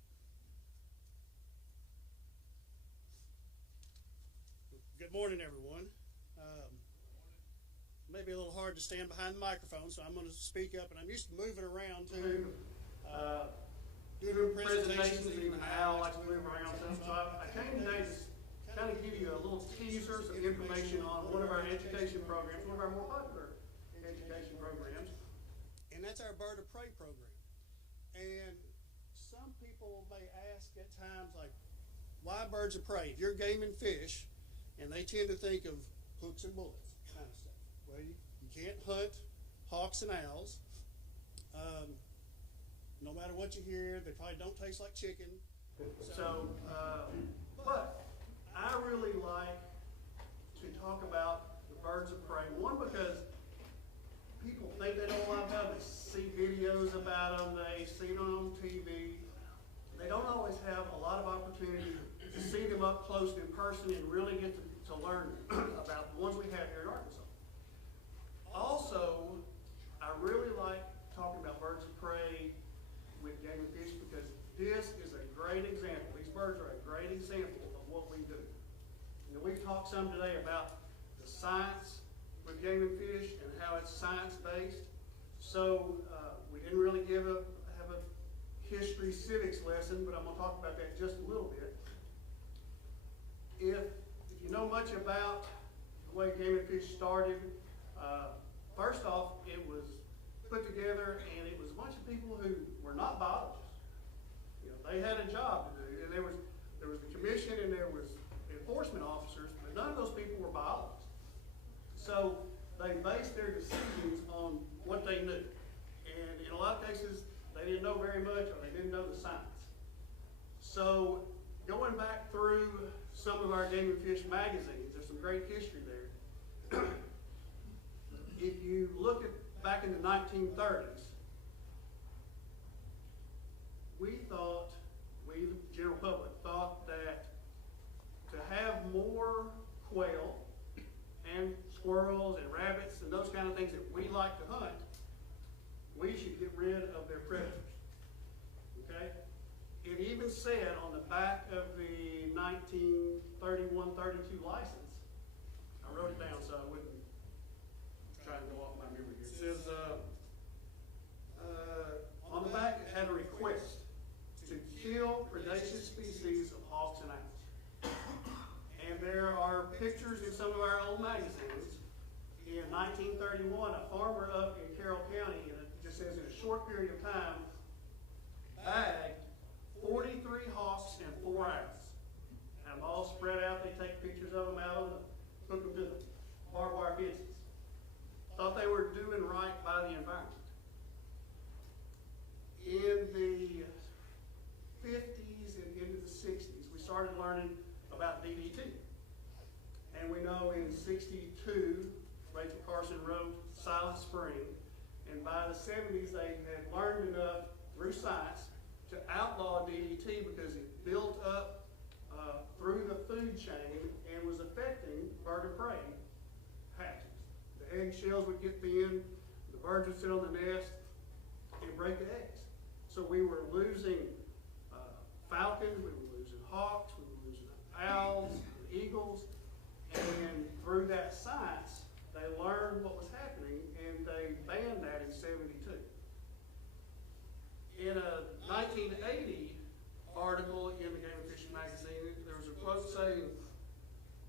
Good morning, everyone. Maybe a little hard to stand behind the microphone, so I'm going to speak up, and I'm used to moving around too. Doing presentations, even Al likes to move around some. So I came today to kind of give you a little teaser, some information on one of our education programs, one of our more popular education programs. And that's our Bird of Prey program. And some people may ask at times, like, why birds of prey? If you're game and fish, and they tend to think of hooks and bullets kind of stuff. Well, you can't hunt hawks and owls. No matter what you hear, they probably don't taste like chicken. So, but I really like to talk about the birds of prey. One, because people think they know a lot about them. They see videos about them. They see them on TV. They don't always have a lot of opportunity to see them up close in person and really get to learn about the ones we have here in Arkansas. Also, I really like talking about birds of prey with game and fish because this is a great example. These birds are a great example of what we do. You know, we've talked some today about the science with game and fish and how it's science-based. So we didn't really have a history civics lesson, but I'm going to talk about that just a little bit. If you know much about the way Game and Fish started, first off, it was put together, and it was a bunch of people who were not biologists. You know, they had a job to do, and there was the commission and there was enforcement officers, but none of those people were biologists. So they based their decisions on what they knew, and in a lot of cases, they didn't know very much, or they didn't know the science. So going back through some of our Game and Fish magazines, there's some great history there. If you look at back in the 1930s, we, the general public, thought that to have more quail and squirrels and rabbits and those kind of things that we like to hunt, we should get rid of their predators. Okay? It even said on the back of the 1931-32 license, I wrote it down so I wouldn't try to go off my memory here. It says, on the back it had a request to kill predaceous species of hawks and owls. And there are pictures in some of our old magazines. In 1931, a farmer up in Carroll County, and it just says in a short period of time, bagged 43 hawks and 4 owls. Have them all spread out. They take pictures of them out on the, hook them to the barbed wire fences. Thought they were doing right by the environment. In the 50s and into the 60s, we started learning about DDT. And we know in 62, Rachel Carson wrote Silent Spring, and by the 70s they had learned enough through science to outlaw DDT because it built up through the food chain and was affecting bird of prey hatches. The eggshells would get thin, the birds would sit on the nest and break the eggs. So we were losing falcons, we were losing hawks, we were losing owls, eagles, and through that science, they learned what was happening and they banned that in 72. In a 1980 article in the Game and Fish magazine, there was a quote saying,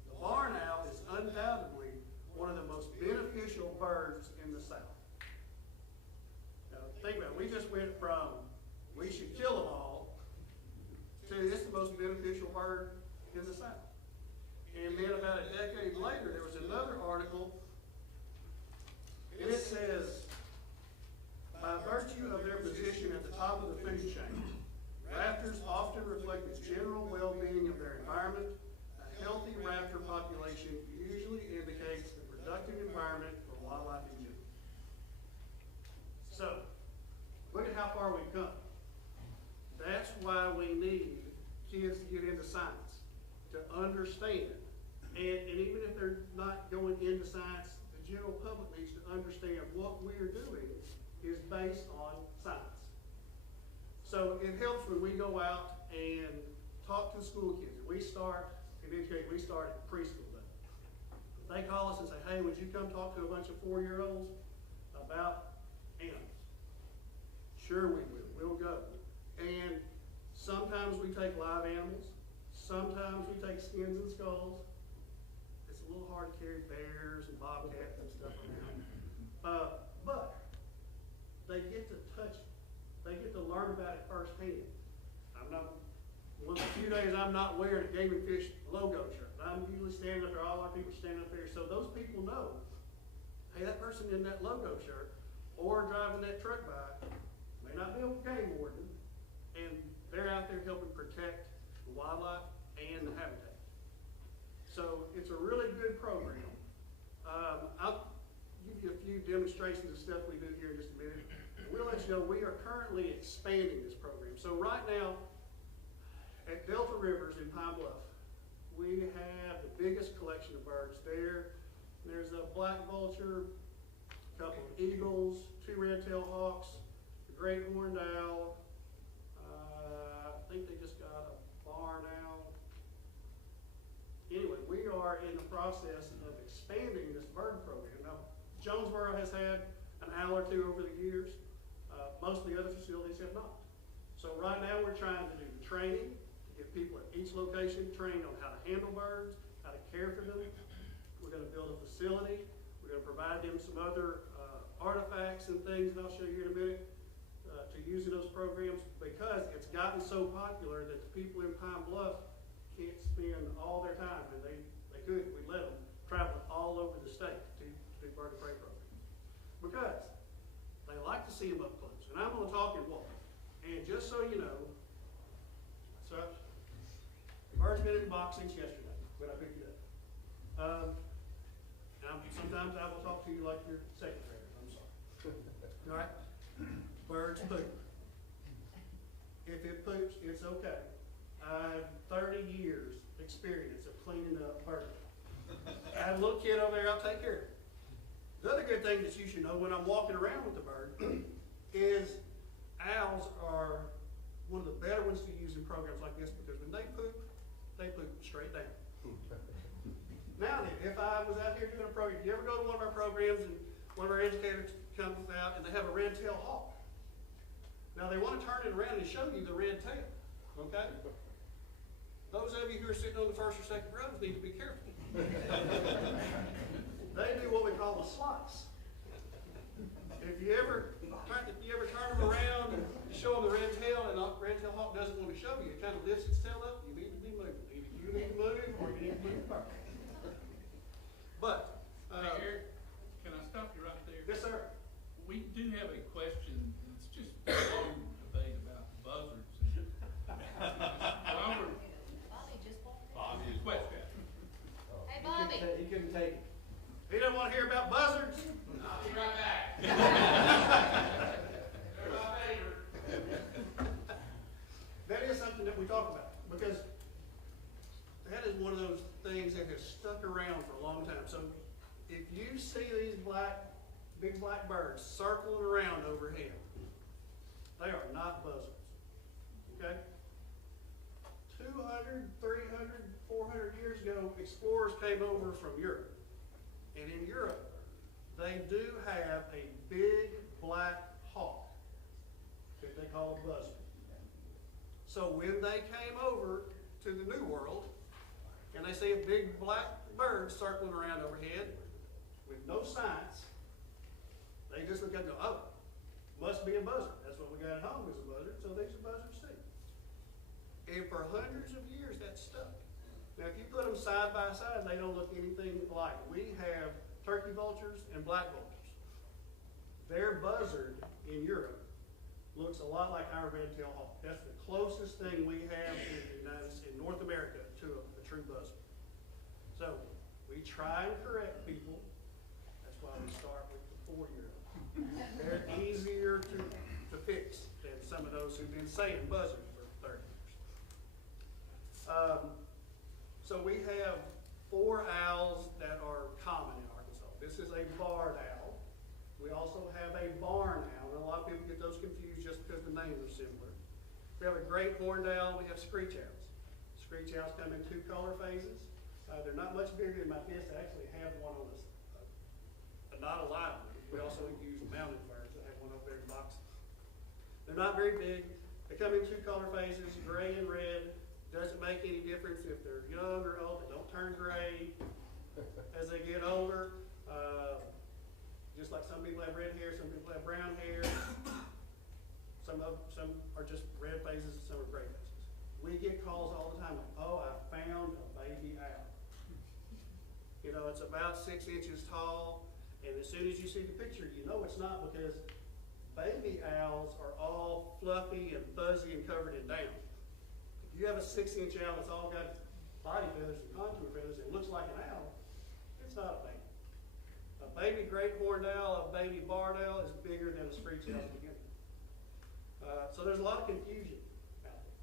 "The barn owl is undoubtedly one of the most beneficial birds in the South." Now, think about it. We just went from we should kill them all to it's the most beneficial bird in the South. And then about a decade later, there was another article, and it says, by virtue of their position at the top of the food chain, raptors often reflect the general well-being of their environment. A healthy raptor population usually indicates a productive environment for wildlife in general. So, look at how far we've come. That's why we need kids to get into science, to understand. And even if they're not going into science, the general public needs to understand what we're doing is based on science. So it helps when we go out and talk to the school kids. We start at preschool level. If they call us and say, "Hey, would you come talk to a bunch of 4-year-olds about animals?" Sure we will. We'll go. And sometimes we take live animals. Sometimes we take skins and skulls. It's a little hard to carry bears and bobcats and stuff around. But they get to touch it. They get to learn about it firsthand. One of the few days I'm not wearing a Game and Fish logo shirt. I'm usually standing up there, all our people standing up there, so those people know, hey, that person in that logo shirt or driving that truck by may not be a game warden, and they're out there helping protect the wildlife and the habitat. So it's a really good program. I'll give you a few demonstrations of stuff we do here in just a minute. We'll let you know we are currently expanding this program. So right now, at Delta Rivers in Pine Bluff, we have the biggest collection of birds there. There's a black vulture, a couple of eagles, 2 red-tailed hawks, a great horned owl. I think they just got a barn owl. Anyway, we are in the process of expanding this bird program. Now, Jonesboro has had an owl or two over the years. Most of the other facilities have not. So right now we're trying to do the training, to get people at each location trained on how to handle birds, how to care for them. We're going to build a facility. We're going to provide them some other artifacts and things that I'll show you in a minute to use in those programs, because it's gotten so popular that the people in Pine Bluff can't spend all their time, and they could if we let them travel all over the state to do bird of prey programs, because they like to see them up close. And I'm going to talk and walk. And just so you know, so the bird's been in the box since yesterday when I picked it up. Sometimes I will talk to you like your secretary. I'm sorry. All right? Birds poop. If it poops, it's okay. I have 30 years experience of cleaning up birds. I have a little kid over there, I'll take care of it. The other good thing that you should know when I'm walking around with the bird is owls are one of the better ones to use in programs like this, because when they poop straight down. Now then, if I was out here doing a program, you ever go to one of our programs and one of our educators comes out and they have a red-tailed hawk? Now they want to turn it around and show you the red tail, okay? Those of you who are sitting on the first or second rows need to be careful. They do what we call a slice. If you ever turn them around and show them the red tail, and the red-tailed hawk doesn't want to show you, it kind of lifts its tail up, you need to be moving. Either you need to move or you need to move the bird. But, Hey, Eric, can I stop you right there? yes, sir. We do have a question, and it's just a long debate about buzzards. While we're, Bobby just walked in. Bobby is West Coast. Hey, Bobby. He couldn't take it. He doesn't want to hear about buzzards. I'll be right back. They're my favorite. That is something that we talk about, because that is one of those things that has stuck around for a long time. So if you see these big black birds circling around overhead, they are not buzzards, okay? 200, 300, 400 years ago, explorers came over from Europe. And in Europe, they do have a big black hawk that they call a buzzard. So when they came over to the New World, and they see a big black bird circling around overhead with no signs, they just look up and go, oh, must be a buzzard. That's what we got at home is a buzzard, so these are buzzards too. And for hundreds of years, that stuck. Now, if you put them side by side, they don't look anything alike. We have turkey vultures and black vultures. Their buzzard in Europe looks a lot like our red-tailed hawk. That's the closest thing we have in North America to a true buzzard. So we try and correct people. That's why we start with the 4-year-old. They're easier to fix than some of those who've been saying buzzard for 30 years. So we have 4 owls that are common in Arkansas. This is a barred owl. We also have a barn owl. And a lot of people get those confused just because the names are similar. We have a great horned owl. We have screech owls. Screech owls come in 2 color phases. They're not much bigger than my fist. I actually have one on not a live one. We also use mounted birds. I have one over there in the box. They're not very big. They come in 2 color phases, gray and red. Doesn't make any difference if they're young or old. They don't turn gray as they get older. Just like some people have red hair, some people have brown hair. Some are just red phases, some are gray phases. We get calls all the time like, oh, I found a baby owl. You know, it's about 6 inches tall, and as soon as you see the picture, you know it's not, because baby owls are all fluffy and fuzzy and covered in down. If you have a 6-inch owl that's all got body feathers and contour feathers and looks like an owl, it's not a baby. A baby great horned owl, a baby barred owl is bigger than a screech owl to begin with. So there's a lot of confusion out there.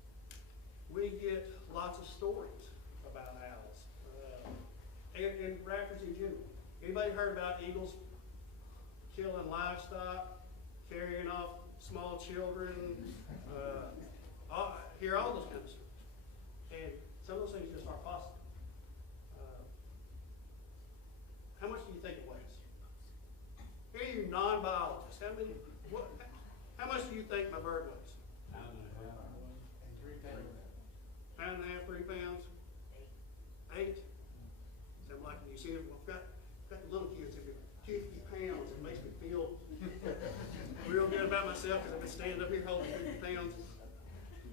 We get lots of stories about owls and raptors in general. Anybody heard about eagles killing livestock, carrying off small children? Hear all those kinds of stories. And some of those things just aren't possible. How much do you think it weighs? non-biologists, how much do you think my bird weighs? Pound and a half. 3 pounds. Pound and a half, 3 pounds? 8? So I'm like, you see, I've got little kids that are 50 pounds. It makes me feel real good about myself because I've been standing up here holding 50 pounds.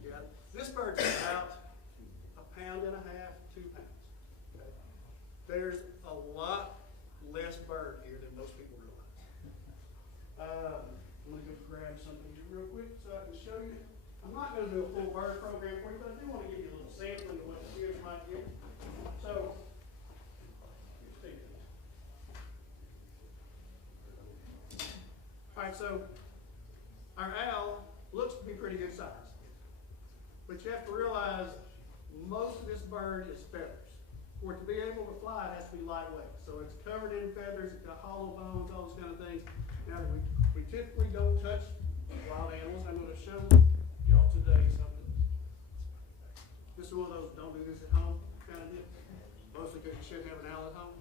Yeah. This bird's about 1.5 pounds, 2 pounds. Okay? There's a lot less bird here than most people realize. I'm going to go grab something here real quick so I can show you. I'm not going to do a full bird program for you, but I do want to give you a little sampling of what the kids might get. So, here's two things. All right, so our owl looks to be pretty good size, but you have to realize most of this bird is feathers. For it to be able to fly, it has to be lightweight. So it's covered in feathers, it's got hollow bones, all those kind of things. Now, we typically don't touch wild animals. I'm going to show y'all today something. This is one of those don't do this at home kind of deal. Mostly because you shouldn't have an owl at home.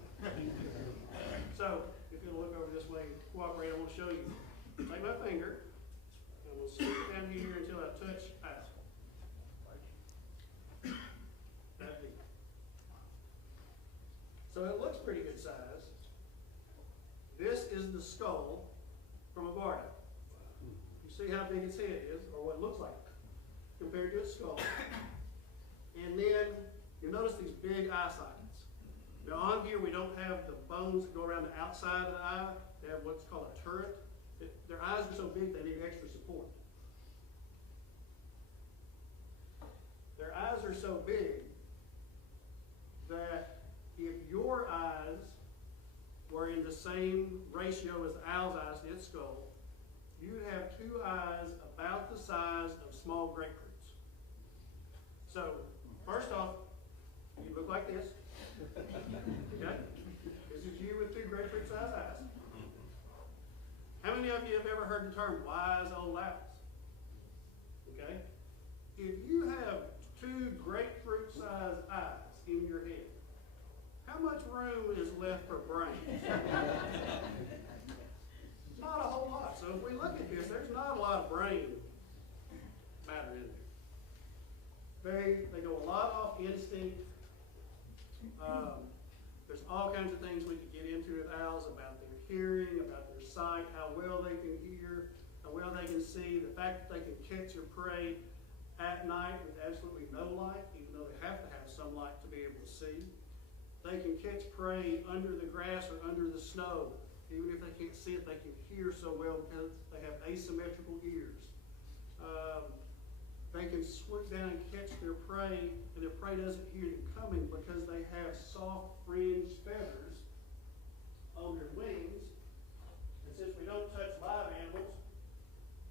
So, if you'll look over this way and cooperate, I want to show you. Take my finger, and we'll stick it down here until I touch owl. That deep. So it looks pretty good size. This is the skull from a barred owl. You see how big its head is, or what it looks like, compared to its skull. And then you notice these big eye sockets. Now on here we don't have the bones that go around the outside of the eye. They have what's called a turret. Their eyes are so big they need extra support. Their eyes are so big that if your eyes were in the same ratio as the owl's eyes to its skull, you'd have 2 eyes about the size of small grapefruits. So, first off, you look like this. Okay? This is you with 2 grapefruit-sized eyes. How many of you have ever heard the term wise old owls? Okay? If you have 2 grapefruit-sized eyes in your head, how much room is left for brains? Not a whole lot. So if we look at this, there's not a lot of brain matter in there. They go a lot off instinct. There's all kinds of things we could get into with owls about their hearing, about their sight, how well they can hear, how well they can see, the fact that they can catch their prey at night with absolutely no light, even though they have to have some light to be able to see. They can catch prey under the grass or under the snow. Even if they can't see it, they can hear so well because they have asymmetrical ears. They can swoop down and catch their prey, and their prey doesn't hear them coming because they have soft fringed feathers on their wings. And since we don't touch live animals,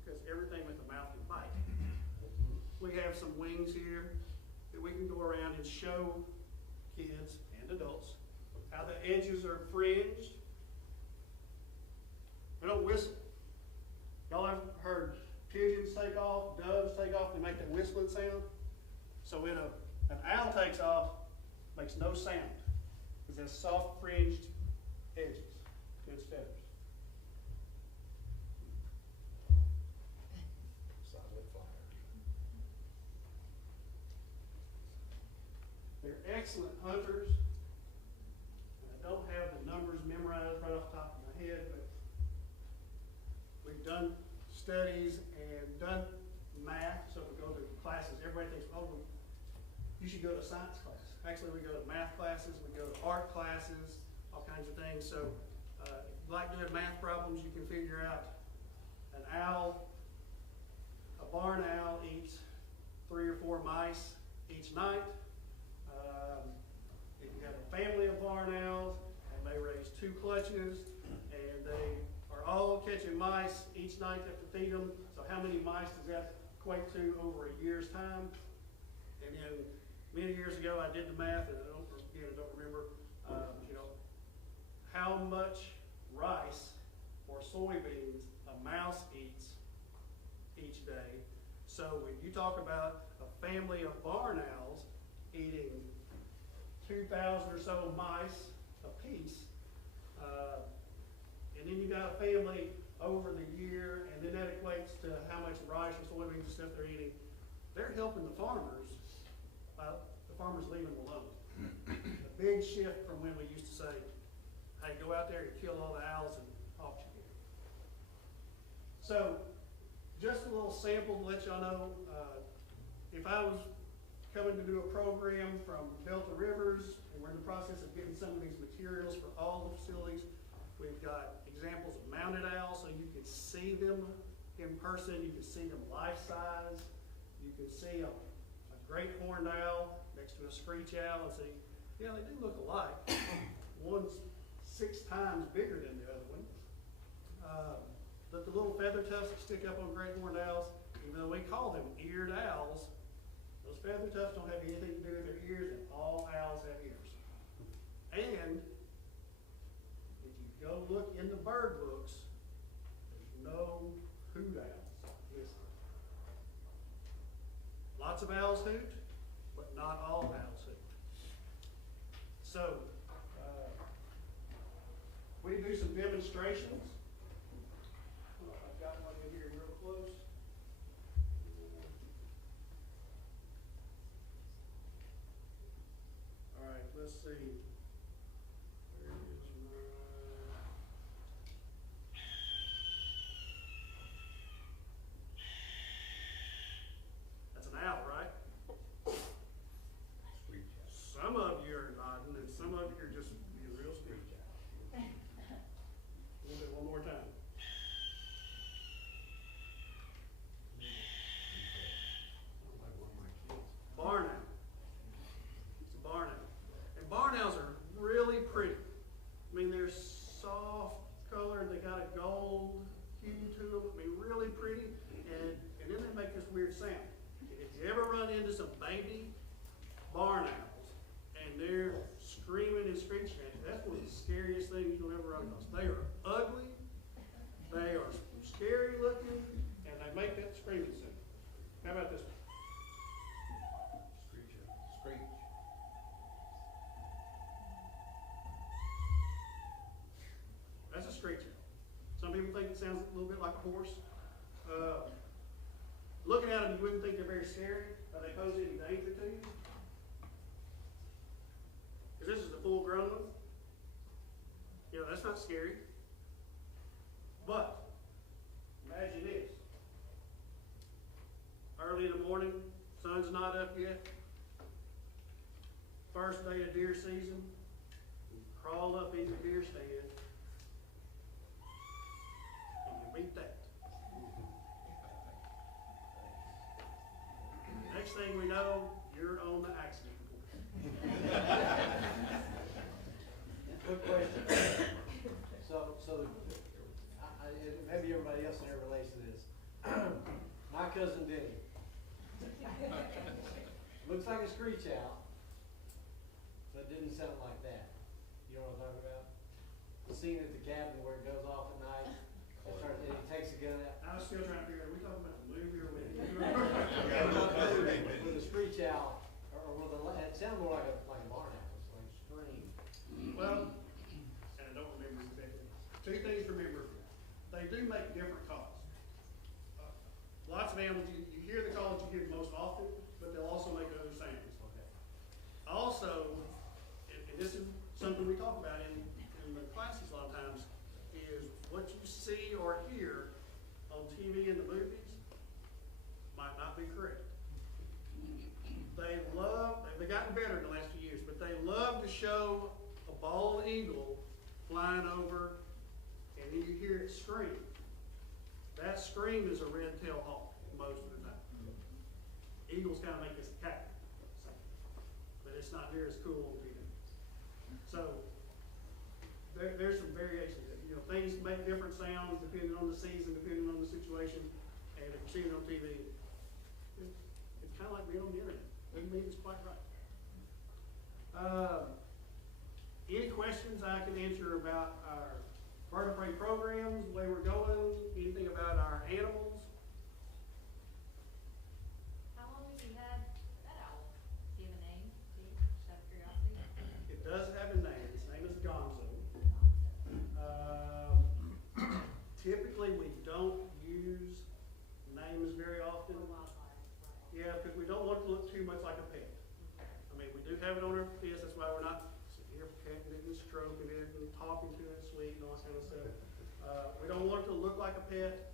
because everything with a mouth can bite, we have some wings here that we can go around and show kids and adults how the edges are fringed. They don't whistle. Y'all ever heard pigeons take off, doves take off, they make that whistling sound? So when an owl takes off, it makes no sound because it has soft fringed edges to its feathers. They're excellent hunters. I don't have the numbers memorized right off the top of my head, but we've done studies and done math. So we go to classes. Everybody thinks, oh, you should go to science class. Actually, we go to math classes. We go to art classes, all kinds of things. So if you like doing math problems, you can figure out an owl, a barn owl eats 3 or 4 mice each night. If you have a family of barn owls, and they raise 2 clutches, and they are all catching mice each night they have to feed them. So how many mice does that equate to over a year's time? And then many years ago, I did the math, and I don't remember, how much rice or soybeans a mouse eats each day. So when you talk about a family of barn owls eating 2,000 or so mice a piece, and then you got a family over the year, and then that equates to how much rice or soybeans and stuff they're eating. They're helping the farmers leaving them alone. A big shift from when we used to say, hey, go out there and kill all the owls and off you get. So, just a little sample to let y'all know, if I was coming to do a program from Delta Rivers, and we're in the process of getting some of these materials for all the facilities, we've got examples of mounted owls so you can see them in person, you can see them life-size, you can see a great horned owl next to a screech owl and see, yeah, they do look alike. One's 6 times bigger than the other one. But the little feather tufts that stick up on great horned owls, even though we call them eared owls, those feather tufts don't have anything to do with their ears, and all owls have ears. And if you go look in the bird books, there's no hoot owls listed. Lots of owls hoot, but not all owls hoot. So, we do some demonstrations. I've got one in here real close. All right, let's see. Where is my... That's an owl, right? Some of you are nodding, and some of you are just being real screech owl. A little bit, one more time. Barn owl. It's a barn owl. And barn owls are really pretty. I mean, they're soft colored, they got a gold hue to them. I mean, really pretty. And then they make this weird sound. If you ever run into some baby barn owls and they're screaming and screeching at you, that's one of the scariest things you'll ever run across. They are ugly, they are scary looking, and they make that screaming sound. How about this one? Screech. That's a screech owl. Some people think it sounds a little bit like a horse. Looking at them, you wouldn't think they're very scary. Are they pose any danger to you? Because this is the full-grown one. You know, that's not scary. But, imagine this. Early in the morning, sun's not up yet. First day of deer season, you crawl up in your deer stand, and you beat that. Next thing we know, you're on the accident report. Good question. Maybe everybody else in there relates to this. My cousin Denny. Looks like a screech owl, but didn't sound like that. You know what I'm talking about? The scene at the cabin where it goes off at night, and he takes a gun out. I was still trying to figure out, are we talking about the movie or what? With a screech owl, or with it sounded more like a barn owl, it's like scream. Well, and I don't remember exactly. 2 things to remember. They do make different calls. Lots of animals, you hear the call that you hear most often, but they'll also make other sounds. Okay. Also, and this is something we talk about in the classes a lot of times, is what you see or hear on TV and the movies might not be correct. They've gotten better in the last few years, but they love to show a bald eagle flying over, and then you hear it scream. That scream is a red-tailed hawk most of the time. Eagles kind of make this cat sound, but it's not near as cool on TV. So there's some variations. You know, things make different sounds depending on the season, depending on the situation, and if you see it on TV, it's kind of like being on the internet. Doesn't mean it's quite right. Any questions I can answer about our bird of prey programs, the way we're going, anything about our animals? How long have you had that owl? Do you have a name? Just out of curiosity? It does have a name. Its name is Gonzo. That's why we're not sitting here petting it and stroking it and talking to it sweet and all that kind of stuff. We don't want it to look like a pet.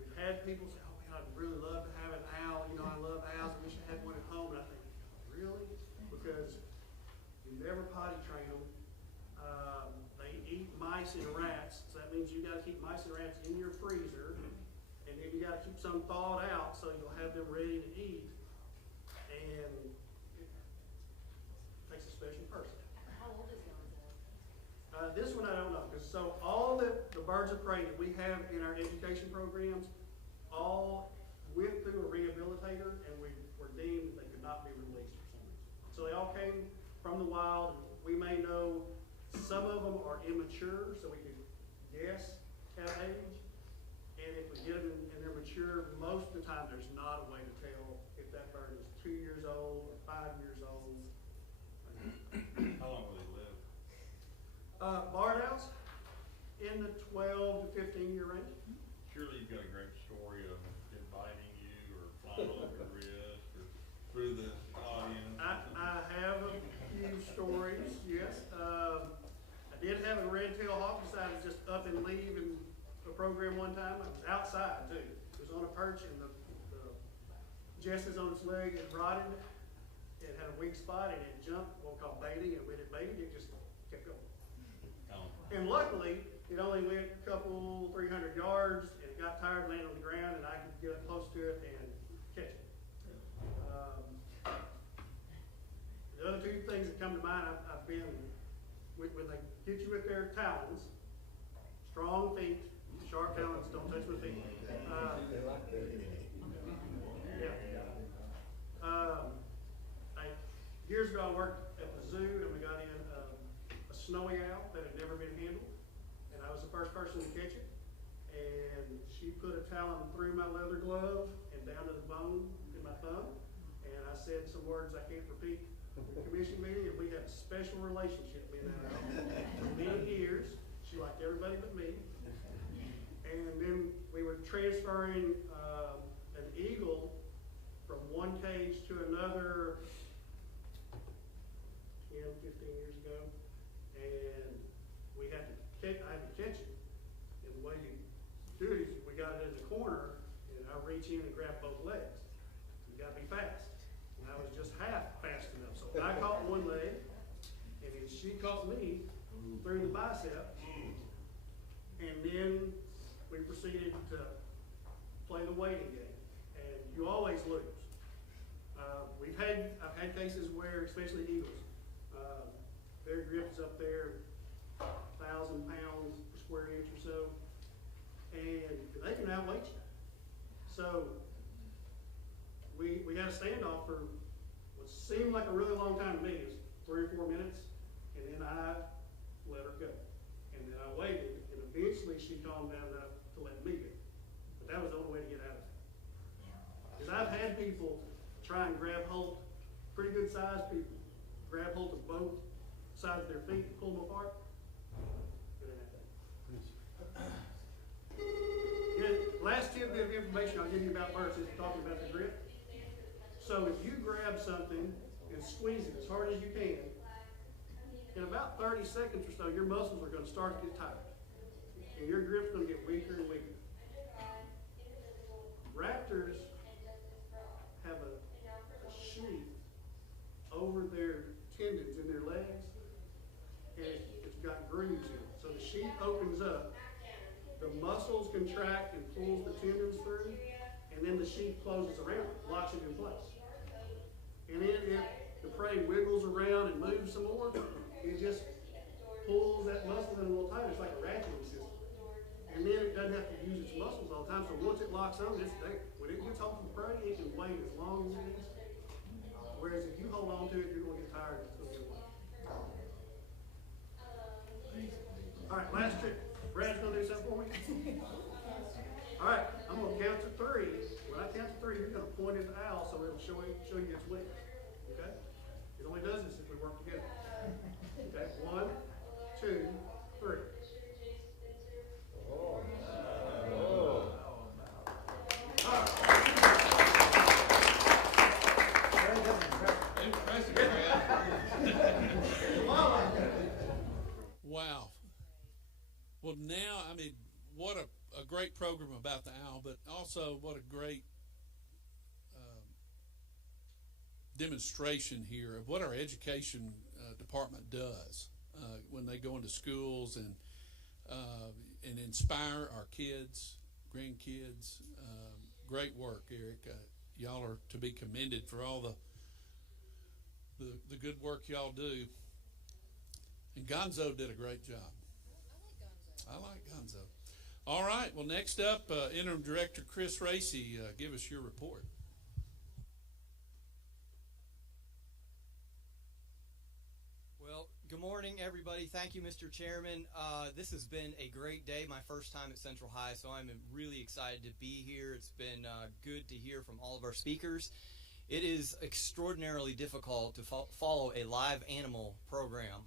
We've had people say, oh man, I'd really love to have an owl. You know, I love owls. I wish I had one at home. And I think, really? Because you never potty train them. They eat mice and rats. So that means you got to keep mice and rats in your freezer. And then you got to keep some thawed out so you'll have them ready to eat. And it takes a special person. How old is Gonzo? This one I don't know, because so all the birds of prey that we have in our education programs all went through a rehabilitator and we were deemed that they could not be released for some reason. So they all came from the wild. We may know some of them are immature, so we could guess at age. And if we get them and they're mature, most of the time there's not a way to tell if that bird is 2 years old or 5 years old. How long will they live? Barred owls in the 12 to 15 year range. Surely you've got a great story of it biting you or flying over your wrist or through the audience. I have a few stories, yes. I did have a red-tailed hawk decide to just up and leave in a program one time. I was outside too. It was on a perch and the jesses on its leg had rotted. It had a weak spot and it jumped, what we call baiting, and when it baited, it just kept going. And luckily, it only went a couple, 300 yards, and it got tired, landed on the ground, and I could get up close to it and catch it. The other two things that come to mind, I've been, when they get you with their talons, strong feet, sharp talons, don't touch my feet. Years ago I worked at the zoo and we got in a snowy owl that had never been handled. And I was the first person to catch it. And she put a talon through my leather glove and down to the bone in my thumb. And I said some words I can't repeat at the commission meeting, and we had a special relationship me and that owl for many years. She liked everybody but me. And then we were transferring an eagle from one cage to another 10, 15 years ago, and I had to catch it. And the way you do it is we got it in the corner, and I reach in and grab both legs. You got to be fast. And I was just half fast enough. So I caught one leg, and then she caught me through the bicep, and then we proceeded to play the waiting game. And you always lose. I've had cases where, especially eagles, their grip is up there, 1,000 pounds per square inch or so, and they can outweight you. So we had a standoff for what seemed like a really long time to me. It was 3 or 4 minutes, and then I let her go. And then I waited, and eventually she calmed down enough to let me go. But that was the only way to get out of it. Because I've had people try and grab hold, pretty good sized people, grab hold of both sides of their feet and pull them apart. Good at that. Yeah, last tidbit of information I'll give you about birds is talking about the grip. So if you grab something and squeeze it as hard as you can, in about 30 seconds or so, your muscles are going to start to get tired. And your grip's going to get weaker and weaker. Raptors have a sheath over their tendons in their legs, and it's got grooves in it. So the sheath opens up, the muscles contract and pulls the tendons through, and then the sheath closes around it, locks it in place. And then if the prey wiggles around and moves some more, it just pulls that muscle in a little tighter. It's like a ratcheting system. And then it doesn't have to use its muscles all the time, so once it locks on, it's there. When it gets hold of the prey, it can wait as long as it needs. Whereas if you hold on to it, you're going to get tired. It's going to get away. All right, last trick. Brad's going to do something for me? All right, I'm going to count to 3. When I count to 3, you're going to point at the owl so it'll show you its wing. Okay? It only does this if we work together. Okay, 1, 2, 3. Impressive, Brad. Well, now, I mean, what a great program about the owl, but also what a great demonstration here of what our education department does when they go into schools and inspire our kids, grandkids. Great work, Eric. Y'all are to be commended for all the good work y'all do. And Gonzo did a great job. I like Gonzo. All right. Well, next up, Interim Director Chris Racy, give us your report. Well, good morning, everybody. Thank you, Mr. Chairman. This has been a great day, my first time at Central High, so I'm really excited to be here. It's been good to hear from all of our speakers. It is extraordinarily difficult to follow a live animal program.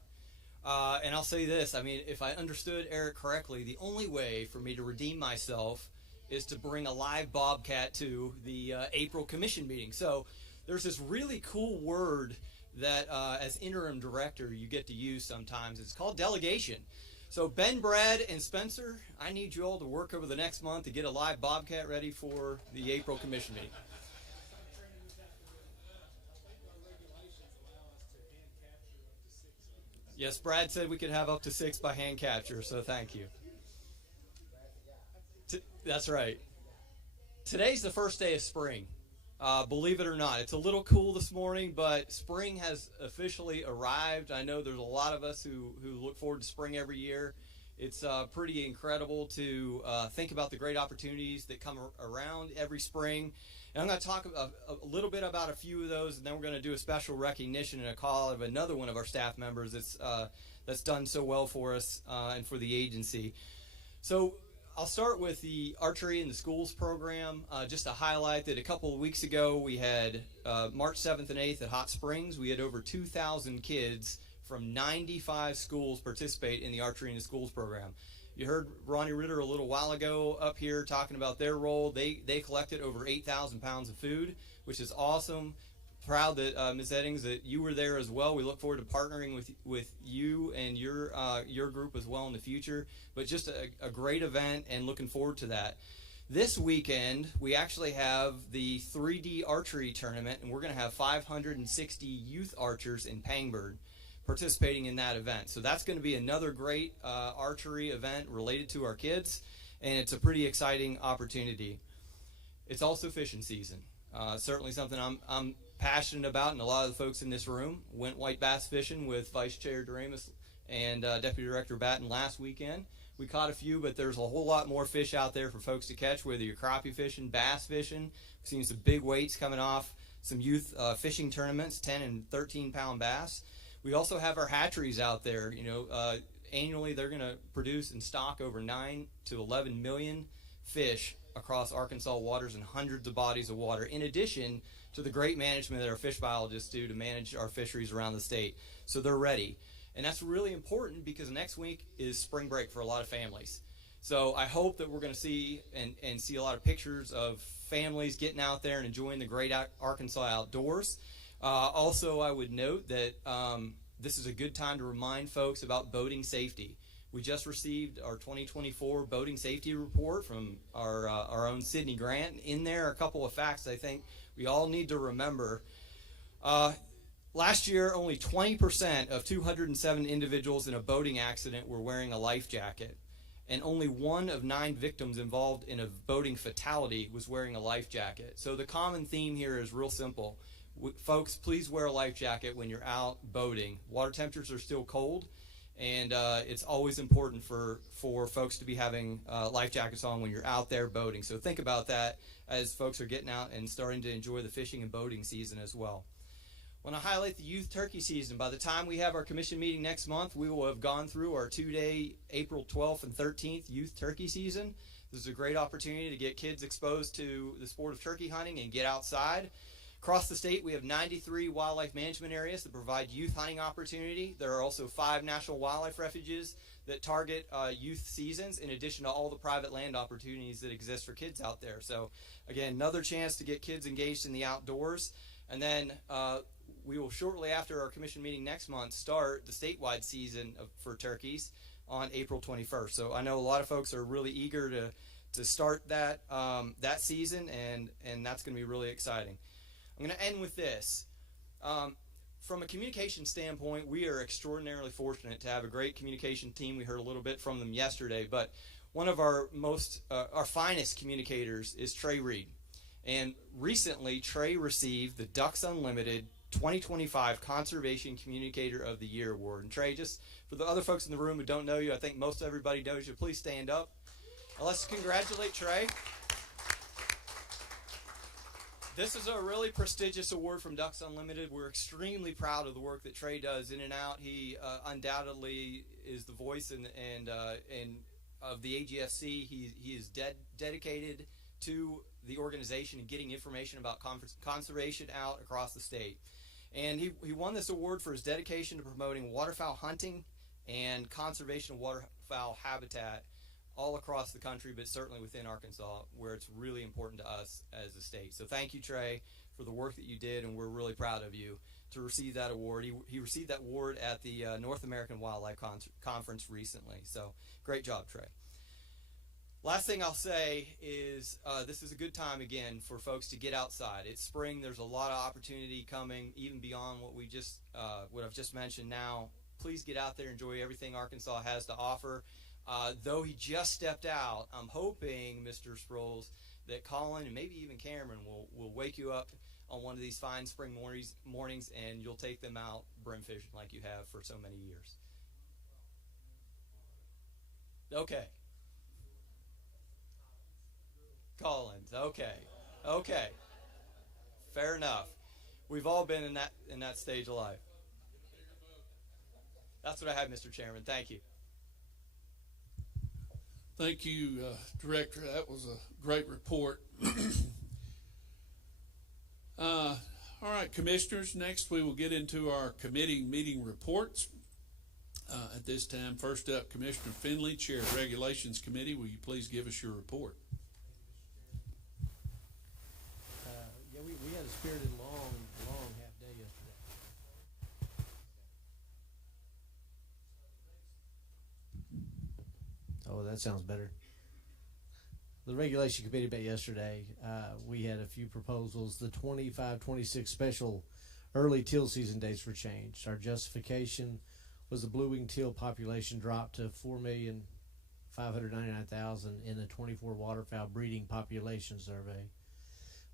And I'll say this, I mean, if I understood Eric correctly, the only way for me to redeem myself is to bring a live bobcat to the April commission meeting. So there's this really cool word that as interim director you get to use sometimes. It's called delegation. So Ben, Brad, and Spencer, I need you all to work over the next month to get a live bobcat ready for the April commission meeting. Yes, Brad said we could have up to 6 by hand capture, so thank you. That's right. Today's the first day of spring. Believe it or not, it's a little cool this morning, but spring has officially arrived. I know there's a lot of us who look forward to spring every year. It's pretty incredible to think about the great opportunities that come around every spring. And I'm going to talk a little bit about a few of those, and then we're going to do a special recognition and a call of another one of our staff members that's done so well for us and for the agency. So I'll start with the Archery in the Schools program, just to highlight that a couple of weeks ago we had March 7th and 8th at Hot Springs. We had over 2,000 kids from 95 schools participate in the Archery in the Schools program. You heard Ronnie Ritter a little while ago up here talking about their role. They collected over 8,000 pounds of food, which is awesome. Proud that Ms. Eddings, that you were there as well. We look forward to partnering with you and your group as well in the future. But just a great event, and looking forward to that. This weekend, we actually have the 3D archery tournament, and we're going to have 560 youth archers in Pangbird participating in that event. So that's going to be another great archery event related to our kids, and it's a pretty exciting opportunity. It's also fishing season. Certainly something I'm passionate about, and a lot of the folks in this room went white bass fishing with Vice Chair Doremus and Deputy Director Batten last weekend. We caught a few, but there's a whole lot more fish out there for folks to catch, whether you're crappie fishing, bass fishing. We've seen some big weights coming off some youth fishing tournaments, 10 and 13 pound bass. We also have our hatcheries out there. You know, annually they're going to produce and stock over 9 to 11 million fish across Arkansas waters and hundreds of bodies of water, in addition to the great management that our fish biologists do to manage our fisheries around the state. So they're ready. And that's really important because next week is spring break for a lot of families. So I hope that we're going to see and see a lot of pictures of families getting out there and enjoying the great Arkansas outdoors. Also, I would note that this is a good time to remind folks about boating safety. We just received our 2024 boating safety report from our own Sydney Grant. In there are a couple of facts I think we all need to remember. Last year, only 20% of 207 individuals in a boating accident were wearing a life jacket, and only 1 of 9 victims involved in a boating fatality was wearing a life jacket. So the common theme here is real simple. Folks, please wear a life jacket when you're out boating. Water temperatures are still cold, and it's always important for folks to be having life jackets on when you're out there boating. So think about that as folks are getting out and starting to enjoy the fishing and boating season as well. I want to highlight the youth turkey season. By the time we have our commission meeting next month, we will have gone through our 2-day April 12th and 13th youth turkey season. This is a great opportunity to get kids exposed to the sport of turkey hunting and get outside. Across the state, we have 93 wildlife management areas that provide youth hunting opportunity. There are also 5 national wildlife refuges that target youth seasons, in addition to all the private land opportunities that exist for kids out there. So again, another chance to get kids engaged in the outdoors. And then we will shortly after our commission meeting next month start the statewide season for turkeys on April 21st. So I know a lot of folks are really eager to start that that season, and that's going to be really exciting. I'm going to end with this. From a communication standpoint, we are extraordinarily fortunate to have a great communication team. We heard a little bit from them yesterday, but one of our finest communicators is Trey Reed. And recently, Trey received the Ducks Unlimited 2025 Conservation Communicator of the Year Award. And Trey, just for the other folks in the room who don't know you, I think most everybody knows you. Please stand up. And let's congratulate Trey. This is a really prestigious award from Ducks Unlimited. We're extremely proud of the work that Trey does in and out. He undoubtedly is the voice and of the AGFC. He is dedicated to the organization and getting information about conservation out across the state. And he won this award for his dedication to promoting waterfowl hunting and conservation of waterfowl habitat all across the country, but certainly within Arkansas, where it's really important to us as a state. So thank you, Trey, for the work that you did, and we're really proud of you to receive that award. He received that award at the North American Wildlife Conference recently. So great job, Trey. Last thing I'll say is this is a good time again for folks to get outside. It's spring. There's a lot of opportunity coming, even beyond what I've just mentioned. Now, please get out there, enjoy everything Arkansas has to offer. Though he just stepped out, I'm hoping, Mr. Sproles, that Colin and maybe even Cameron will wake you up on one of these fine spring mornings, and you'll take them out brim fishing like you have for so many years. Okay. Collins. Okay. Fair enough. We've all been in that stage of life. That's what I have, Mr. Chairman. Thank you. Thank you, Director. That was a great report. All right, Commissioners, next we will get into our committee meeting reports. At this time, first up, Commissioner Finley, Chair of Regulations Committee. Will you please give us your report? We had a spirited long half day yesterday. Oh, that sounds better. The Regulation Committee met yesterday. We had a few proposals. The 25-26 special early teal season dates were changed. Our justification was the blue-winged teal population dropped to 4,599,000 in the 24 waterfowl breeding population survey.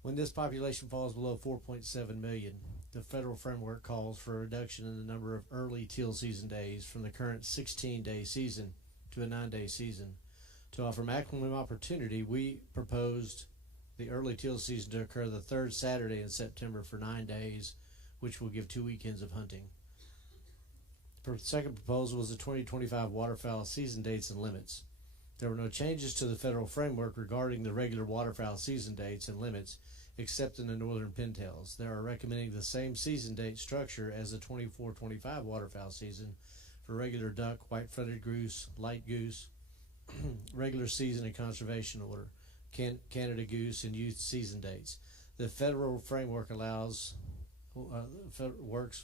When this population falls below 4.7 million, the federal framework calls for a reduction in the number of early teal season days from the current 16-day season to a 9-day season. To offer maximum opportunity, we proposed the early teal season to occur the third Saturday in September for 9 days, which will give 2 weekends of hunting. The second proposal was the 2025 waterfowl season dates and limits. There were no changes to the federal framework regarding the regular waterfowl season dates and limits, except in the northern pintails. They are recommending the same season date structure as the 24-25 waterfowl season for regular duck, white-fronted goose, light goose, regular season and conservation order, Canada goose, and youth season dates. The federal framework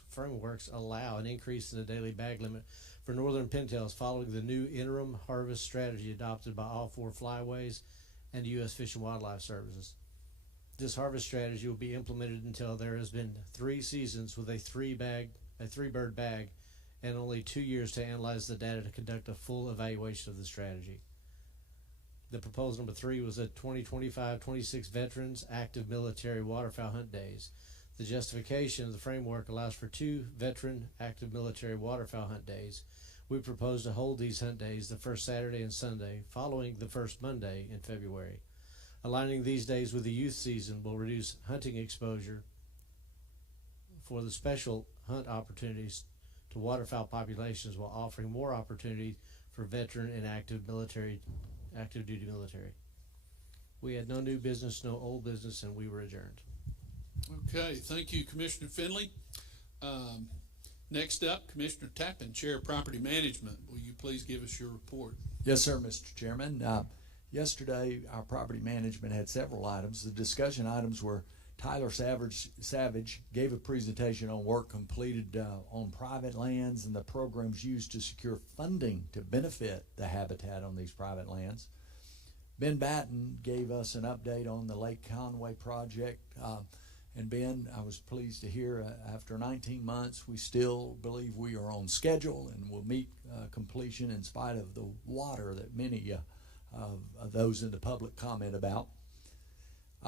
frameworks allow an increase in the daily bag limit for northern pintails following the new interim harvest strategy adopted by all 4 flyways and U.S. Fish and Wildlife Services. This harvest strategy will be implemented until there has been 3 seasons with a 3-bird bag, and only 2 years to analyze the data to conduct a full evaluation of the strategy. The proposal number 3 was a 2025-26 Veterans Active Military Waterfowl Hunt Days. The justification of the framework allows for 2 veteran active military waterfowl hunt days. We propose to hold these hunt days the first Saturday and Sunday following the first Monday in February. Aligning these days with the youth season will reduce hunting exposure for the special hunt opportunities to waterfowl populations while offering more opportunity for veteran and active duty military. We had no new business, no old business, and we were adjourned. Okay, thank you, Commissioner Finley. Next up, Commissioner Tappan, Chair of Property Management. Will you please give us your report? Yes, sir, Mr. Chairman. Yesterday, our property management had several items. The discussion items were Tyler Savage gave a presentation on work completed on private lands and the programs used to secure funding to benefit the habitat on these private lands. Ben Batten gave us an update on the Lake Conway project. And Ben, I was pleased to hear after 19 months, we still believe we are on schedule and will meet completion in spite of the water that many of those in the public comment about.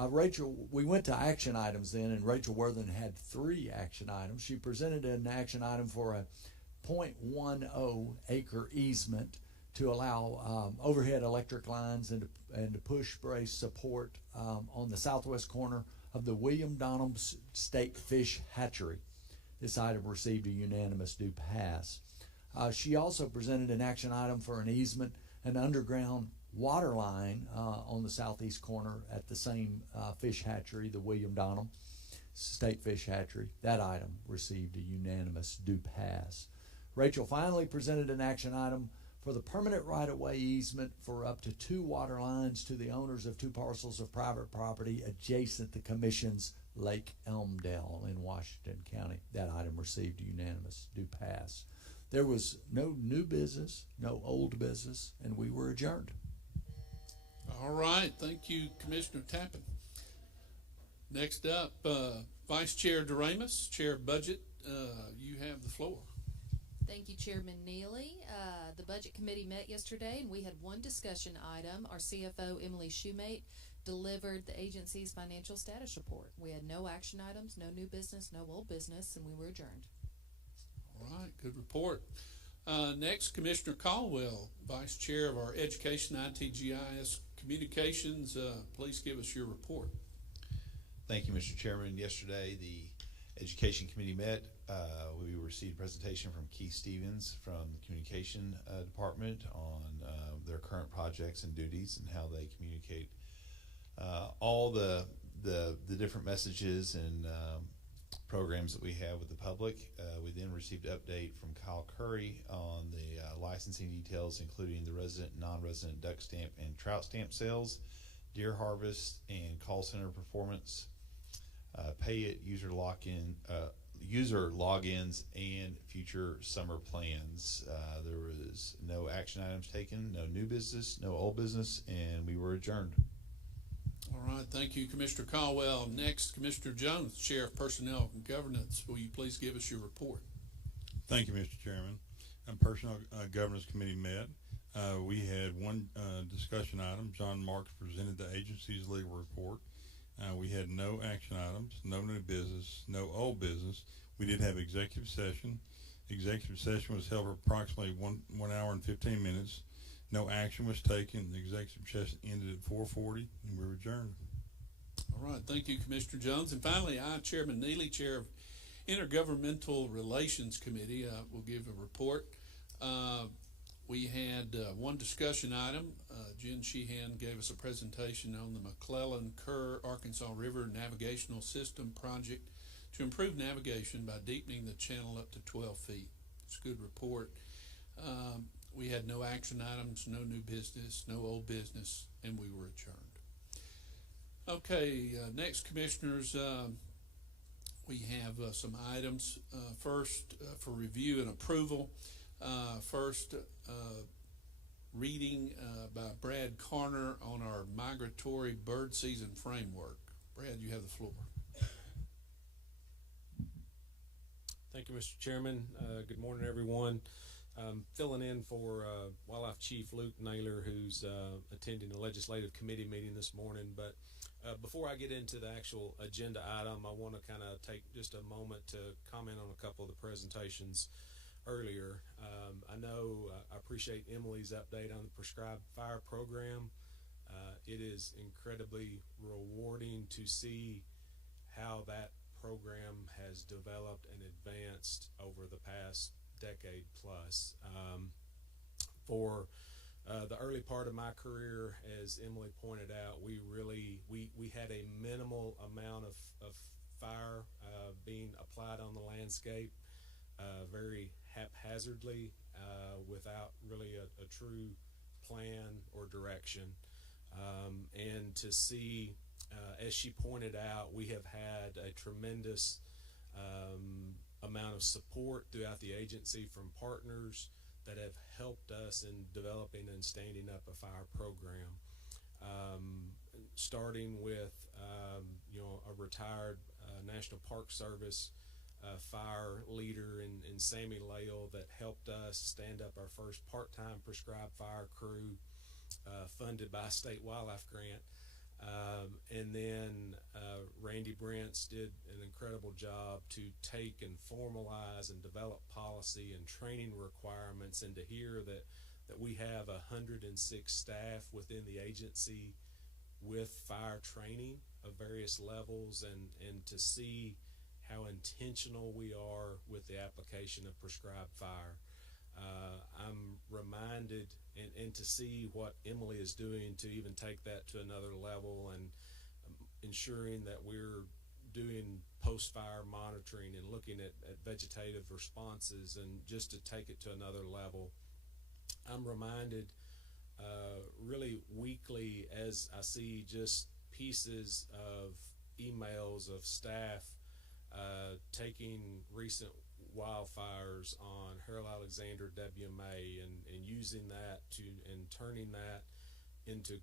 Rachel, we went to action items then, and Rachel Worthen had 3 action items. She presented an action item for a 0.10 acre easement to allow overhead electric lines and to push brace support on the southwest corner of the William Donham State Fish Hatchery. This item received a unanimous do pass. She also presented an action item for an easement, an underground water line on the southeast corner at the same fish hatchery, the William Donham State Fish Hatchery. That item received a unanimous do pass. Rachel finally presented an action item for the permanent right-of-way easement for up to 2 water lines to the owners of 2 parcels of private property adjacent to the Commission's Lake Elmdale in Washington County. That item received a unanimous do pass. There was no new business, no old business, and we were adjourned. All right. Thank you, Commissioner Tappan. Next up, Vice Chair Doremus, Chair of Budget. You have the floor. Thank you, Chairman Neely. The Budget Committee met yesterday, and we had one discussion item. Our CFO, Emily Shoemate, delivered the agency's financial status report. We had no action items, no new business, no old business, and we were adjourned. All right, good report. Next, Commissioner Caldwell, Vice Chair of our Education ITGIS Communications. Please give us your report. Thank you, Mr. Chairman. Yesterday, the Education Committee met. We received a presentation from Keith Stevens from the Communication Department on their current projects and duties and how they communicate all the different messages and programs that we have with the public. We then received an update from Kyle Curry on the licensing details, including the resident and non-resident duck stamp and trout stamp sales, deer harvest, and call center performance, pay it, user logins, and future summer plans. There was no action items taken, no new business, no old business, and we were adjourned. All right, thank you, Commissioner Caldwell. Next, Commissioner Jones, Chair of Personnel and Governance. Will you please give us your report? Thank you, Mr. Chairman. Personnel Governance Committee met. We had one discussion item. John Marks presented the agency's legal report. We had no action items, no new business, no old business. We did have executive session. Executive session was held for approximately one hour and 15 minutes. No action was taken. The executive session ended at 4:40, and we were adjourned. All right, thank you, Commissioner Jones. And finally, I, Chairman Neely, Chair of Intergovernmental Relations Committee, will give a report. We had one discussion item. Jen Sheehan gave us a presentation on the McClellan-Kerr Arkansas River Navigational System project to improve navigation by deepening the channel up to 12 feet. It's a good report. We had no action items, no new business, no old business, and we were adjourned. Okay, next, Commissioners, we have some items. First, for review and approval. First, reading by Brad Carner on our migratory bird season framework. Brad, you have the floor. Thank you, Mr. Chairman. Good morning, everyone. Filling in for Wildlife Chief Luke Naylor, who's attending the Legislative Committee meeting this morning. But before I get into the actual agenda item, I want to kind of take just a moment to comment on a couple of the presentations earlier. I know I appreciate Emily's update on the prescribed fire program. It is incredibly rewarding to see how that program has developed and advanced over the past decade plus. For the early part of my career, as Emily pointed out, we had a minimal amount of fire being applied on the landscape, very haphazardly, without really a true plan or direction. And to see As she pointed out, we have had a tremendous amount of support throughout the agency from partners that have helped us in developing and standing up a fire program. Starting with a retired National Park Service fire leader in Sammy Lale that helped us stand up our first part-time prescribed fire crew funded by a state wildlife grant. And then Randy Brents did an incredible job to take and formalize and develop policy and training requirements, and to hear that we have 106 staff within the agency with fire training of various levels, and to see how intentional we are with the application of prescribed fire. I'm reminded and to see what Emily is doing to even take that to another level, and ensuring that we're doing post-fire monitoring and looking at vegetative responses, and just to take it to another level. I'm reminded really weekly as I see just pieces of emails of staff taking recent wildfires on Harold Alexander WMA and using that and turning that into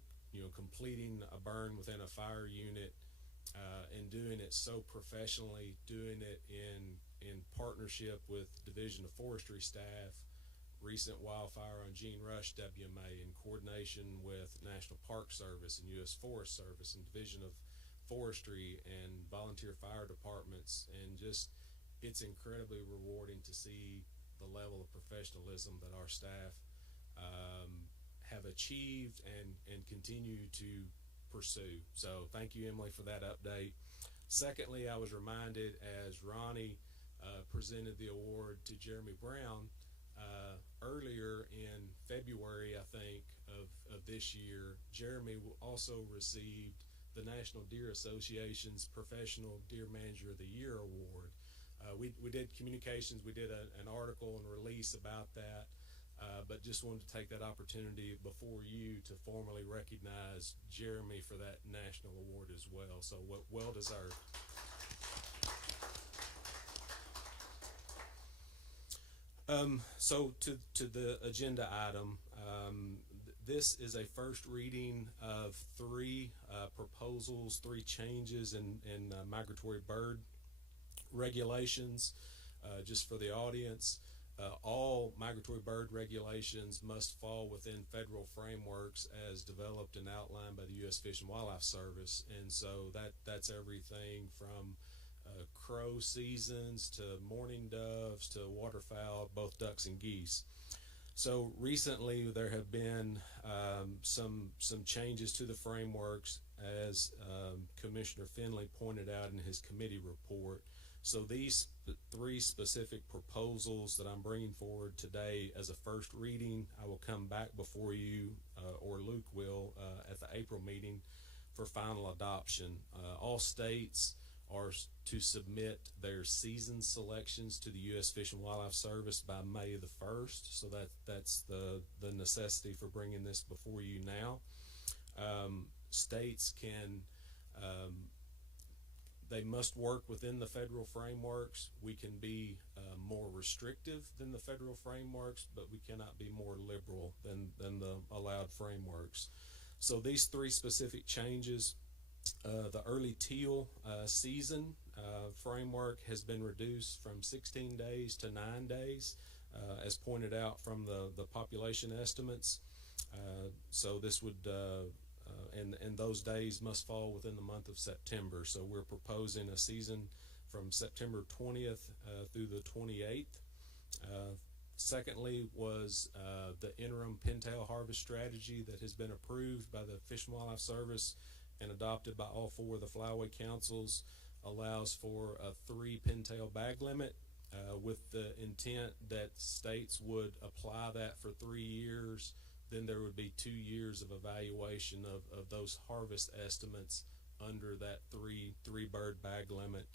completing a burn within a fire unit, and doing it so professionally, doing it in partnership with Division of Forestry staff. Recent wildfire on Gene Rush WMA in coordination with National Park Service and U.S. Forest Service and Division of Forestry and volunteer fire departments, and just it's incredibly rewarding to see the level of professionalism that our staff have achieved and continue to pursue. So thank you, Emily, for that update. Secondly, I was reminded as Ronnie presented the award to Jeremy Brown earlier in February, I think, of this year. Jeremy also received the National Deer Association's Professional Deer Manager of the Year Award. We did communications, we did an article and release about that, but just wanted to take that opportunity before you to formally recognize Jeremy for that national award as well. So well deserved. So to the agenda item, this is a first reading of three proposals, three changes in migratory bird regulations. Just for the audience, all migratory bird regulations must fall within federal frameworks as developed and outlined by the U.S. Fish and Wildlife Service, and so that's everything from crow seasons to mourning doves to waterfowl, both ducks and geese. So recently there have been some changes to the frameworks, as Commissioner Finley pointed out in his committee report. So these three specific proposals that I'm bringing forward today as a first reading, I will come back before you, or Luke will, at the April meeting for final adoption. All states are to submit their season selections to the U.S. Fish and Wildlife Service by May the 1st. So that's the necessity for bringing this before you now. States can, they must work within the federal frameworks. We can be more restrictive than the federal frameworks, but we cannot be more liberal than the allowed frameworks. So these three specific changes, the early teal season framework has been reduced from 16 days to 9 days, as pointed out from the population estimates. So this would, and those days must fall within the month of September. So we're proposing a season from September 20th through the 28th. Secondly was the interim pintail harvest strategy that has been approved by the Fish and Wildlife Service and adopted by all four of the flyway councils, allows for a 3 pintail bag limit with the intent that states would apply that for 3 years. Then there would be 2 years of evaluation of those harvest estimates under that three bird bag limit.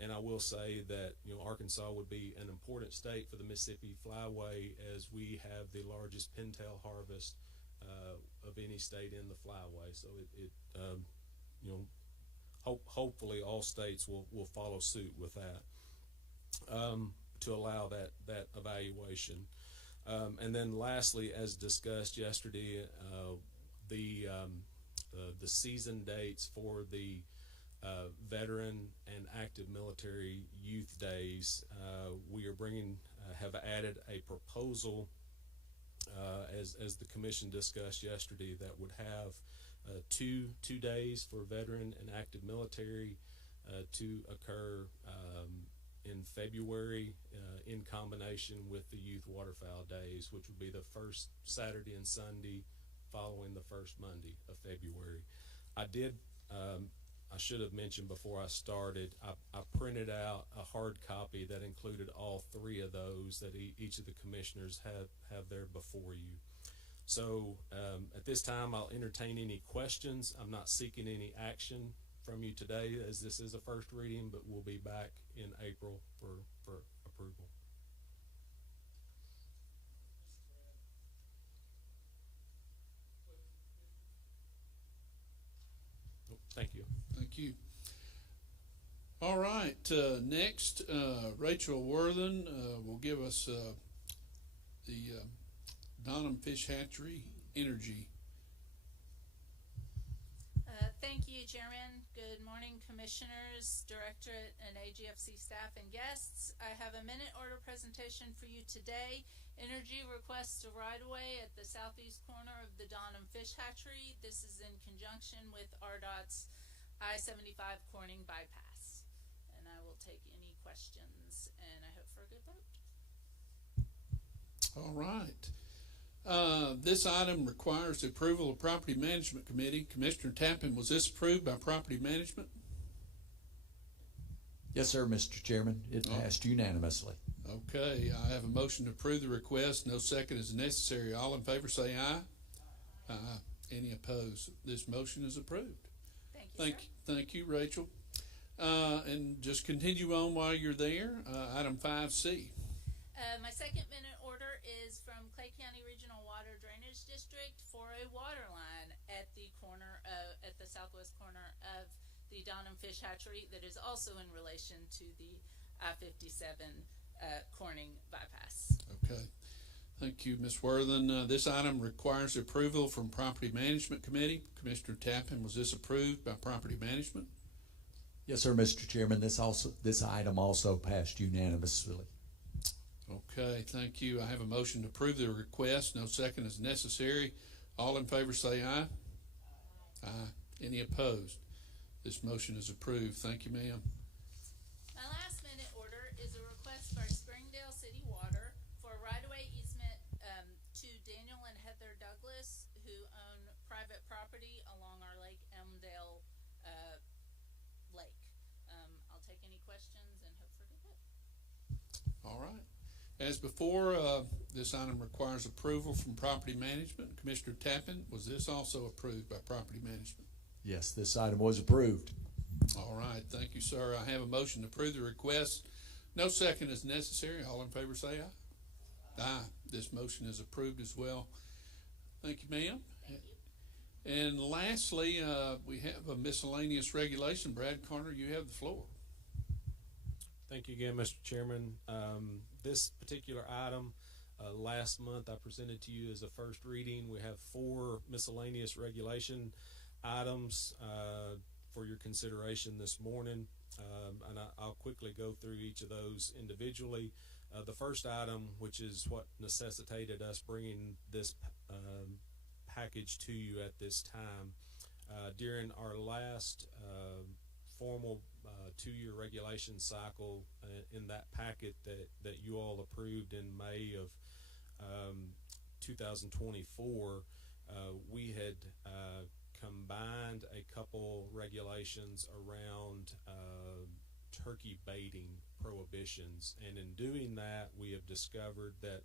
And I will say that Arkansas would be an important state for the Mississippi Flyway, as we have the largest pintail harvest of any state in the flyway. So it hopefully all states will follow suit with that, to allow that evaluation. And then lastly, as discussed yesterday, the season dates for the veteran and active military youth days, we are have added a proposal, as the commission discussed yesterday, that would have two days for veteran and active military to occur in February, in combination with the youth waterfowl days, which would be the first Saturday and Sunday following the first Monday of February. I should have mentioned before I started, I printed out a hard copy that included all three of those that each of the commissioners have there before you. So at this time, I'll entertain any questions. I'm not seeking any action from you today, as this is a first reading, but we'll be back in April for approval. Thank you. Thank you. All right. Next, Rachel Worthen will give us the Donham Fish Hatchery Energy. Thank you, Chairman. Good morning, Commissioners, Directorate, and AGFC staff and guests. I have a minute order presentation for you today. Energy requests a right-of-way at the southeast corner of the Donham Fish Hatchery. This is in conjunction with RDOT's I-75 Corning bypass. And I will take any questions, and I hope for a good vote. All right. This item requires the approval of Property Management Committee. Commissioner Tappan, was this approved by Property Management? Yes, sir, Mr. Chairman. It passed unanimously. Okay, I have a motion to approve the request. No second is necessary. All in favor say aye. Aye. Any opposed? This motion is approved. Thank you, Rachel. And just continue on while you're there. Item 5C. My second minute order is from Clay County Regional Water Drainage District for a water line at the southwest corner of the Donham Fish Hatchery that is also in relation to the I-57 Corning bypass. Okay. Thank you, Ms. Worthen. This item requires approval from Property Management Committee. Commissioner Tappan, was this approved by Property Management? Yes, sir, Mr. Chairman. This item also passed unanimously. Okay, thank you. I have a motion to approve the request. No second is necessary. All in favor say aye. Aye. Any opposed? This motion is approved. Thank you, ma'am. My last minute order is a request by Springdale City Water for a right-of-way easement to Daniel and Heather Douglas, who own private property along our Lake Elmdale lake. I'll take any questions and hope for a good vote. All right. As before, this item requires approval from Property Management. Commissioner Tappan, was this also approved by Property Management? Yes, this item was approved. All right. Thank you, sir. I have a motion to approve the request. No second is necessary. All in favor say aye. Aye. This motion is approved as well. Thank you, ma'am. Thank you. And lastly, we have a miscellaneous regulation. Brad Carter, you have the floor. Thank you again, Mr. Chairman. This particular item, last month I presented to you as a first reading. We have 4 miscellaneous regulation items for your consideration this morning, and I'll quickly go through each of those individually. The first item, which is what necessitated us bringing this package to you at this time, during our last formal 2-year regulation cycle, in that packet that you all approved in May of 2024, we had combined a couple regulations around turkey baiting prohibitions, and in doing that we have discovered that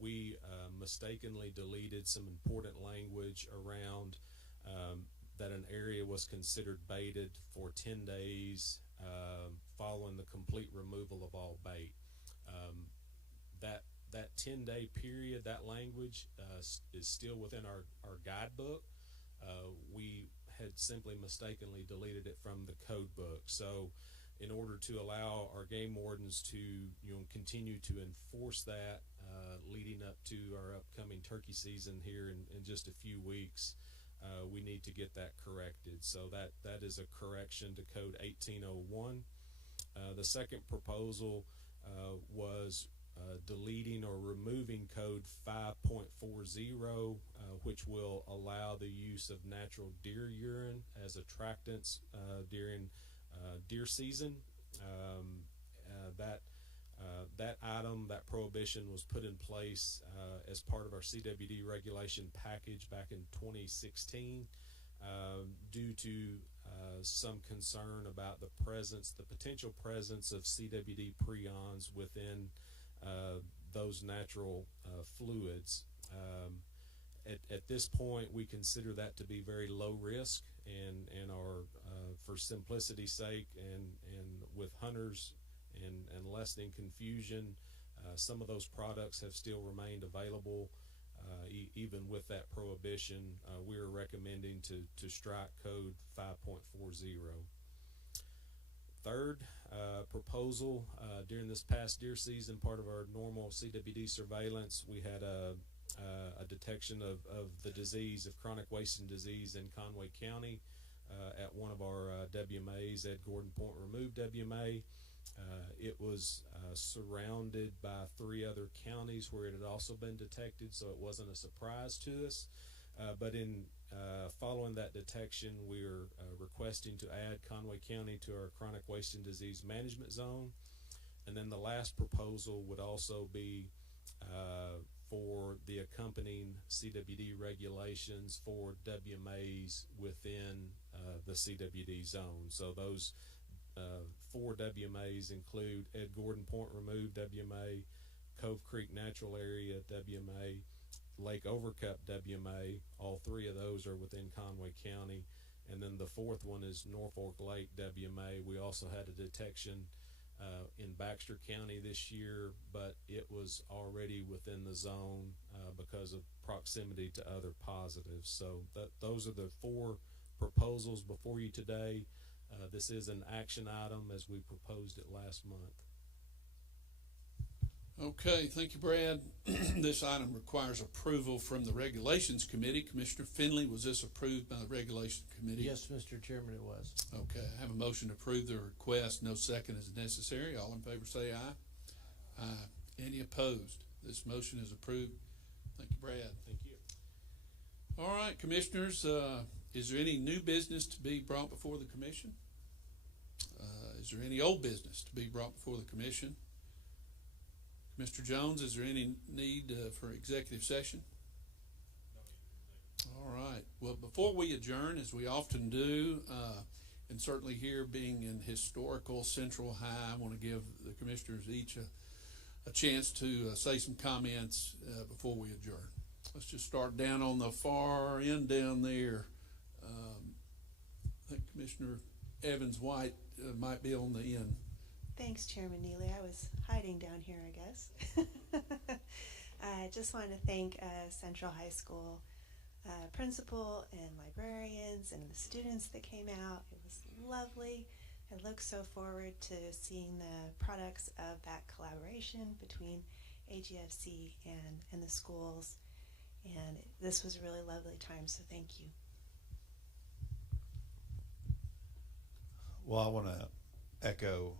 we mistakenly deleted some important language around that an area was considered baited for 10 days following the complete removal of all bait. That 10-day period, that language is still within our guidebook. We had simply mistakenly deleted it from the code book. So in order to allow our game wardens to continue to enforce that leading up to our upcoming turkey season here in just a few weeks, we need to get that corrected. So that is a correction to code 1801. The second proposal was deleting or removing code 5.40, which will allow the use of natural deer urine as attractants during deer season. That item, that prohibition, was put in place as part of our CWD regulation package back in 2016 due to some concern about the potential presence of CWD prions within those natural fluids. At this point, we consider that to be very low risk, and are, for simplicity's sake and with hunters and lessening confusion, some of those products have still remained available even with that prohibition. We are recommending to strike code 5.40. Third proposal, during this past deer season, part of our normal CWD surveillance, we had a detection of the disease of chronic wasting disease in Conway County at one of our WMAs, Ed Gordon Point Remove WMA. It was surrounded by 3 other counties where it had also been detected, so it wasn't a surprise to us. But in following that detection, we are requesting to add Conway County to our chronic wasting disease management zone. And then the last proposal would also be for the accompanying CWD regulations for WMAs within the CWD zone. So those 4 WMAs include Ed Gordon Point Remove WMA, Cove Creek Natural Area WMA, Lake Overcup WMA. All 3 of those are within Conway County. And then the 4th one is Norfolk Lake WMA. We also had a detection in Baxter County this year, but it was already within the zone because of proximity to other positives. So those are the 4 proposals before you today. This is an action item as we proposed it last month. Okay, thank you, Brad. This item requires approval from the Regulations Committee. Commissioner Finley, was this approved by the Regulations Committee? Yes, Mr. Chairman, it was. Okay, I have a motion to approve the request. No second is necessary. All in favor say aye. Aye. Any opposed? This motion is approved. Thank you, Brad. Thank you. All right, Commissioners, is there any new business to be brought before the Commission? Is there any old business to be brought before the Commission? Mr. Jones, is there any need for executive session? All right. Well, before we adjourn, as we often do, and certainly here being in historical Central High, I want to give the Commissioners each a chance to say some comments before we adjourn. Let's just start down on the far end down there. I think Commissioner Evans White might be on the end. Thanks, Chairman Neely. I was hiding down here, I guess. I just want to thank Central High School principal and librarians and the students that came out. It was lovely. I look so forward to seeing the products of that collaboration between AGFC and the schools. And this was a really lovely time, so thank you. Well, I want to echo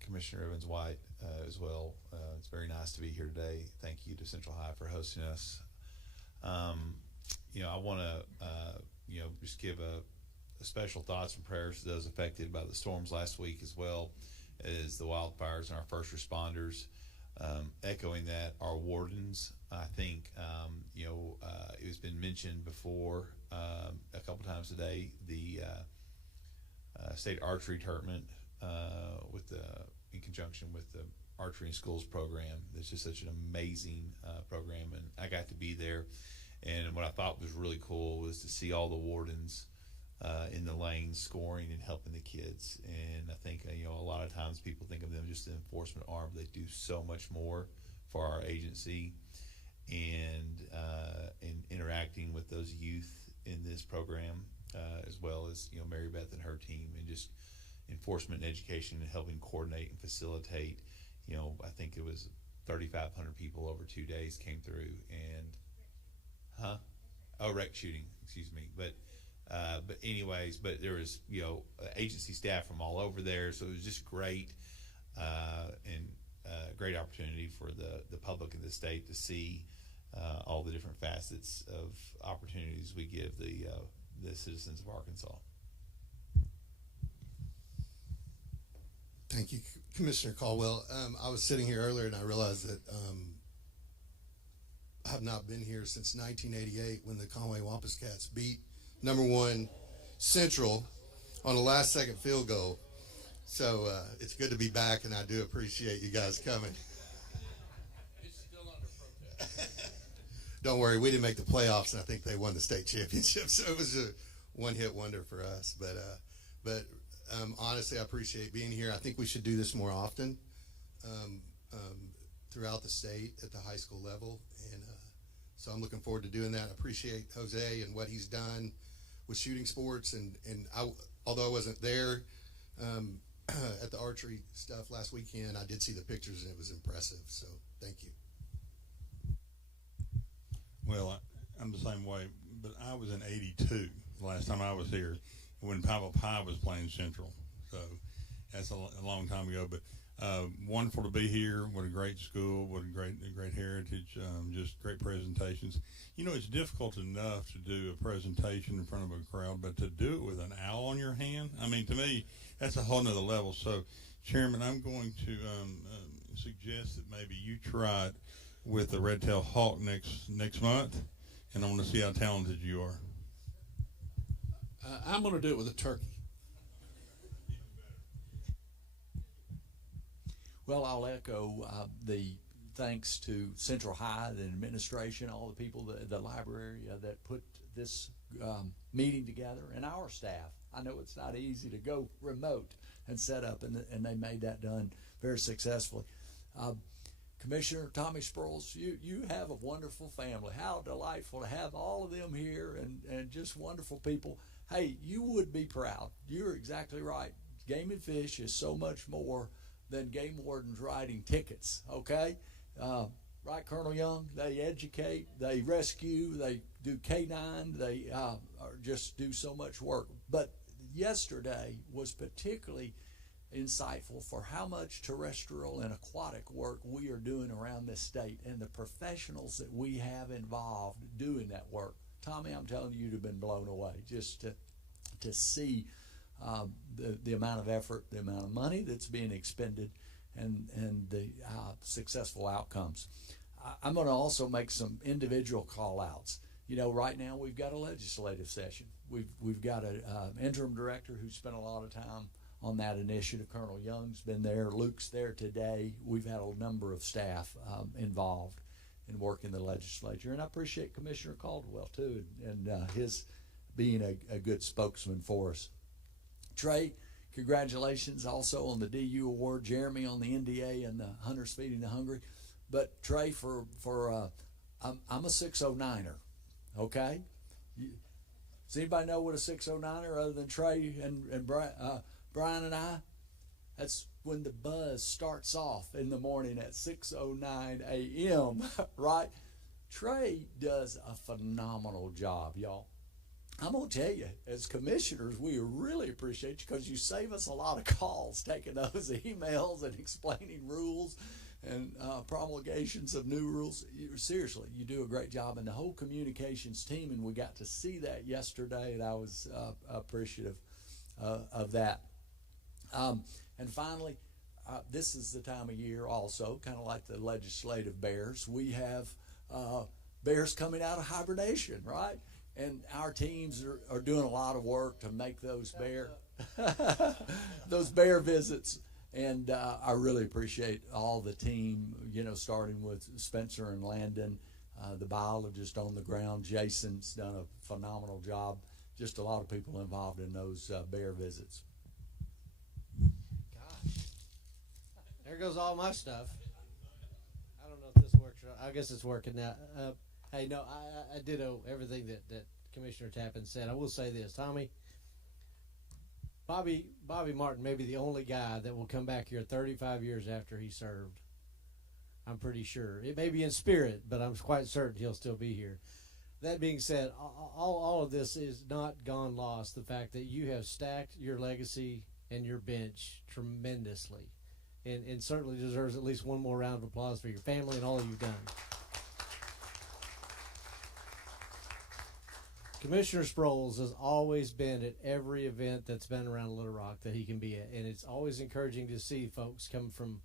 Commissioner Evans White as well. It's very nice to be here today. Thank you to Central High for hosting us. I want to just give a special thoughts and prayers to those affected by the storms last week, as well as the wildfires and our first responders. Echoing that, our wardens, I think, it has been mentioned before a couple times today, the state archery tournament in conjunction with the Archery in Schools program. It's just such an amazing program, and I got to be there. And what I thought was really cool was to see all the wardens in the lanes scoring and helping the kids. And I think a lot of times people think of them just an enforcement arm, but they do so much more for our agency. And in interacting with those youth in this program, as well as Mary Beth and her team, and just enforcement and education and helping coordinate and facilitate. I think it was 3,500 people over 2 days came through, and rec shooting, excuse me, but anyways, there was agency staff from all over there, so it was just great, and great opportunity for the public in the state to see all the different facets of opportunities we give the citizens of Arkansas. Thank you, Commissioner Caldwell. I was sitting here earlier and I realized that I have not been here since 1988 when the Conway Wampus Cats beat #1 Central on a last-second field goal. So it's good to be back, and I do appreciate you guys coming. It's still under protest. Don't worry, we didn't make the playoffs, and I think they won the state championship, so it was a one-hit wonder for us. But honestly, I appreciate being here. I think we should do this more often throughout the state at the high school level, and so I'm looking forward to doing that. I appreciate Jose and what he's done with shooting sports, and although I wasn't there at the archery stuff last weekend, I did see the pictures, and it was impressive, so thank you. Well, I'm the same way, but I was in '82 the last time I was here when Papa Pie was playing Central, so that's a long time ago. But wonderful to be here. What a great school. What a great heritage. Just great presentations. It's difficult enough to do a presentation in front of a crowd, but to do it with an owl on your hand, I mean, to me, that's a whole nother level. So, Chairman, I'm going to suggest that maybe you try it with the red-tailed hawk next month, and I want to see how talented you are. I'm going to do it with a turkey. Well, I'll echo the thanks to Central High, the administration, all the people, the library that put this meeting together, and our staff. I know it's not easy to go remote and set up, and they made that done very successfully. Commissioner Tommy Sproles, you have a wonderful family. How delightful to have all of them here, and just wonderful people. Hey, you would be proud. You're exactly right. Game and Fish is so much more than game wardens writing tickets, okay? Right, Colonel Young? They educate, they rescue, they do K-9, they just do so much work. But yesterday was particularly insightful for how much terrestrial and aquatic work we are doing around this state and the professionals that we have involved doing that work. Tommy, I'm telling you, you'd have been blown away just to see the amount of effort, the amount of money that's being expended, and the successful outcomes. I'm going to also make some individual call-outs. Right now we've got a legislative session. We've got an interim director who spent a lot of time on that initiative. Colonel Young's been there. Luke's there today. We've had a number of staff involved in working the legislature, and I appreciate Commissioner Caldwell too, and his being a good spokesman for us. Trey, congratulations also on the DU award. Jeremy on the NDA and the Hunters Feeding the Hungry. But Trey, I'm a 609er, okay? Does anybody know what a 609er other than Trey and Brian and I? That's when the buzz starts off in the morning at 6:09 a.m., right? Trey does a phenomenal job, y'all. I'm going to tell you, as commissioners, we really appreciate you because you save us a lot of calls taking those emails and explaining rules and promulgations of new rules. Seriously, you do a great job, and the whole communications team, and we got to see that yesterday, and I was appreciative of that. And finally, this is the time of year also, kind of like the legislative bears. We have bears coming out of hibernation, right? And our teams are doing a lot of work to make those bear visits. And I really appreciate all the team, starting with Spencer and Landon, the biologist on the ground. Jason's done a phenomenal job. Just a lot of people involved in those bear visits. There goes all my stuff. I don't know if this works. I guess it's working now. Hey, no, I ditto everything that Commissioner Tappan said. I will say this, Tommy. Bobby Martin may be the only guy that will come back here 35 years after he served. I'm pretty sure. It may be in spirit, but I'm quite certain he'll still be here. That being said, all of this is not gone lost. The fact that you have stacked your legacy and your bench tremendously, and certainly deserves at least one more round of applause for your family and all that you've done. Commissioner Sproles has always been at every event that's been around Little Rock that he can be at, and it's always encouraging to see folks come from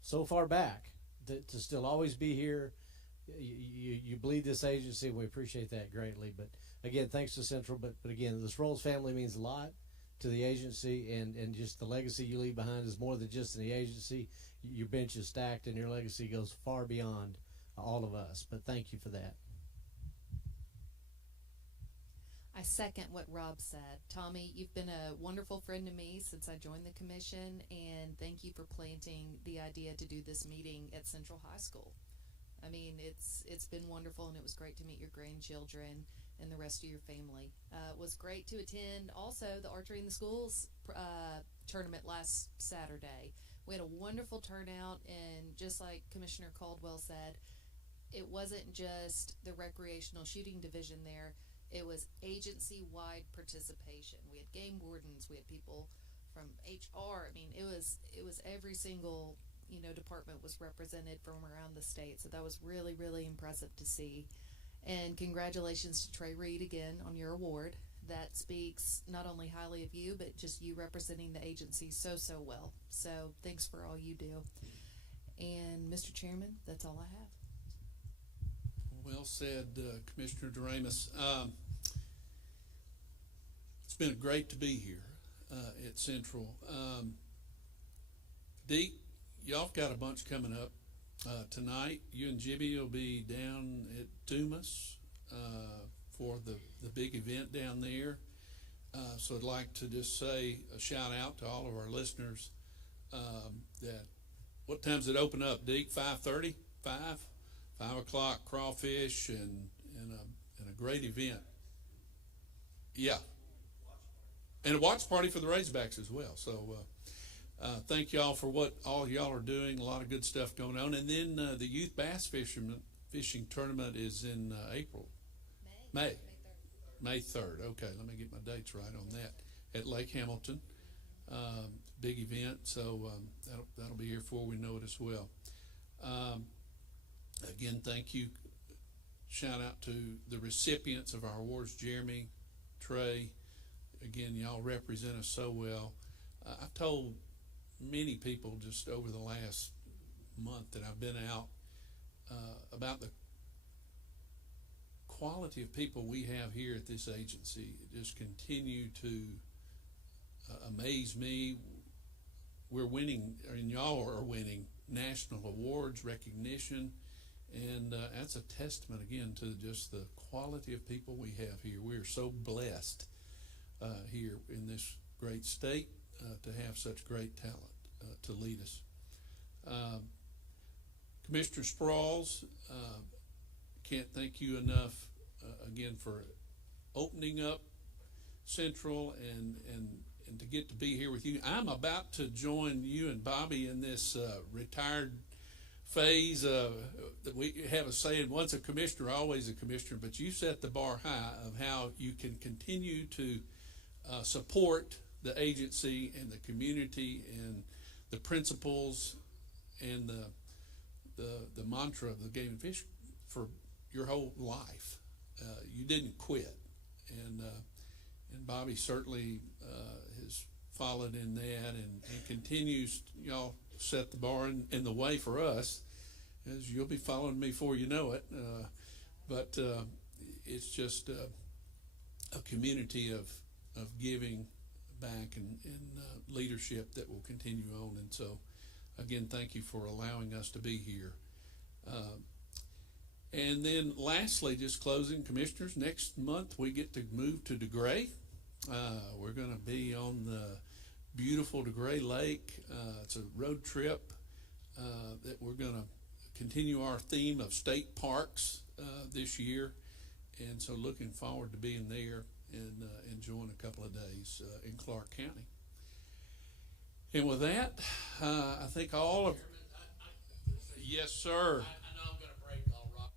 so far back to still always be here. You bleed this agency, and we appreciate that greatly. But again, thanks to Central. But again, the Sproles family means a lot to the agency, and just the legacy you leave behind is more than just in the agency. Your bench is stacked, and your legacy goes far beyond all of us. But thank you for that. I second what Rob said. Tommy, you've been a wonderful friend to me since I joined the commission, and thank you for planting the idea to do this meeting at Central High School. I mean, it's been wonderful, and it was great to meet your grandchildren and the rest of your family. It was great to attend also the Archery in the Schools tournament last Saturday. We had a wonderful turnout, and just like Commissioner Caldwell said, it wasn't just the recreational shooting division there. It was agency-wide participation. We had game wardens. We had people from HR. I mean, it was every single department was represented from around the state. So that was really, really impressive to see. And congratulations to Trey Reed again on your award. That speaks not only highly of you, but just you representing the agency so well. So thanks for all you do. And Mr. Chairman, that's all I have. Well said, Commissioner Doremus. It's been great to be here at Central. Deke, y'all got a bunch coming up tonight. You and Jimmy will be down at Dumas for the big event down there. So I'd like to just say a shout out to all of our listeners that what time's it open up, Deke? 5:30? 5 o'clock, crawfish and a great event. Yeah. And a watch party for the Razorbacks as well. So thank y'all for what all y'all are doing. A lot of good stuff going on. And then the youth bass fishing tournament is in April. May 3rd. Okay, let me get my dates right on that. At Lake Hamilton. Big event. So that'll be here before we know it as well. Again, thank you. Shout out to the recipients of our awards, Jeremy, Trey. Again, y'all represent us so well. I've told many people just over the last month that I've been out about the quality of people we have here at this agency. It just continue to amaze me. We're winning, and y'all are winning national awards, recognition. And that's a testament, again, to just the quality of people we have here. We are so blessed here in this great state to have such great talent to lead us. Commissioner Sproles, can't thank you enough, again, for opening up Central and to get to be here with you. I'm about to join you and Bobby in this retired phase that we have a saying, once a commissioner, always a commissioner, but you set the bar high of how you can continue to support the agency and the community and the principles and the mantra of the Game and Fish for your whole life. You didn't quit, and Bobby certainly has followed in that and continues. Y'all set the bar in the way for us, as you'll be following me before you know it. But it's just a community of giving back and leadership that will continue on. And so, again, thank you for allowing us to be here. And then lastly, just closing, commissioners, next month we get to move to DeGray. We're going to be on the beautiful DeGray Lake. It's a road trip that we're going to continue our theme of state parks this year. and so looking forward to being there and enjoying a couple of days in Clark County. And with that, I think all of... Yes, sir. I know I'm going to break all Robert.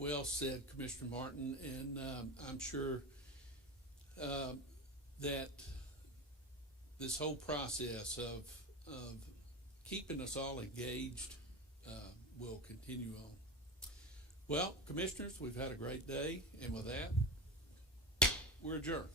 Well said, Commissioner Martin, and I'm sure that this whole process of keeping us all engaged will continue on. Well, Commissioners, we've had a great day, and with that, we're adjourned.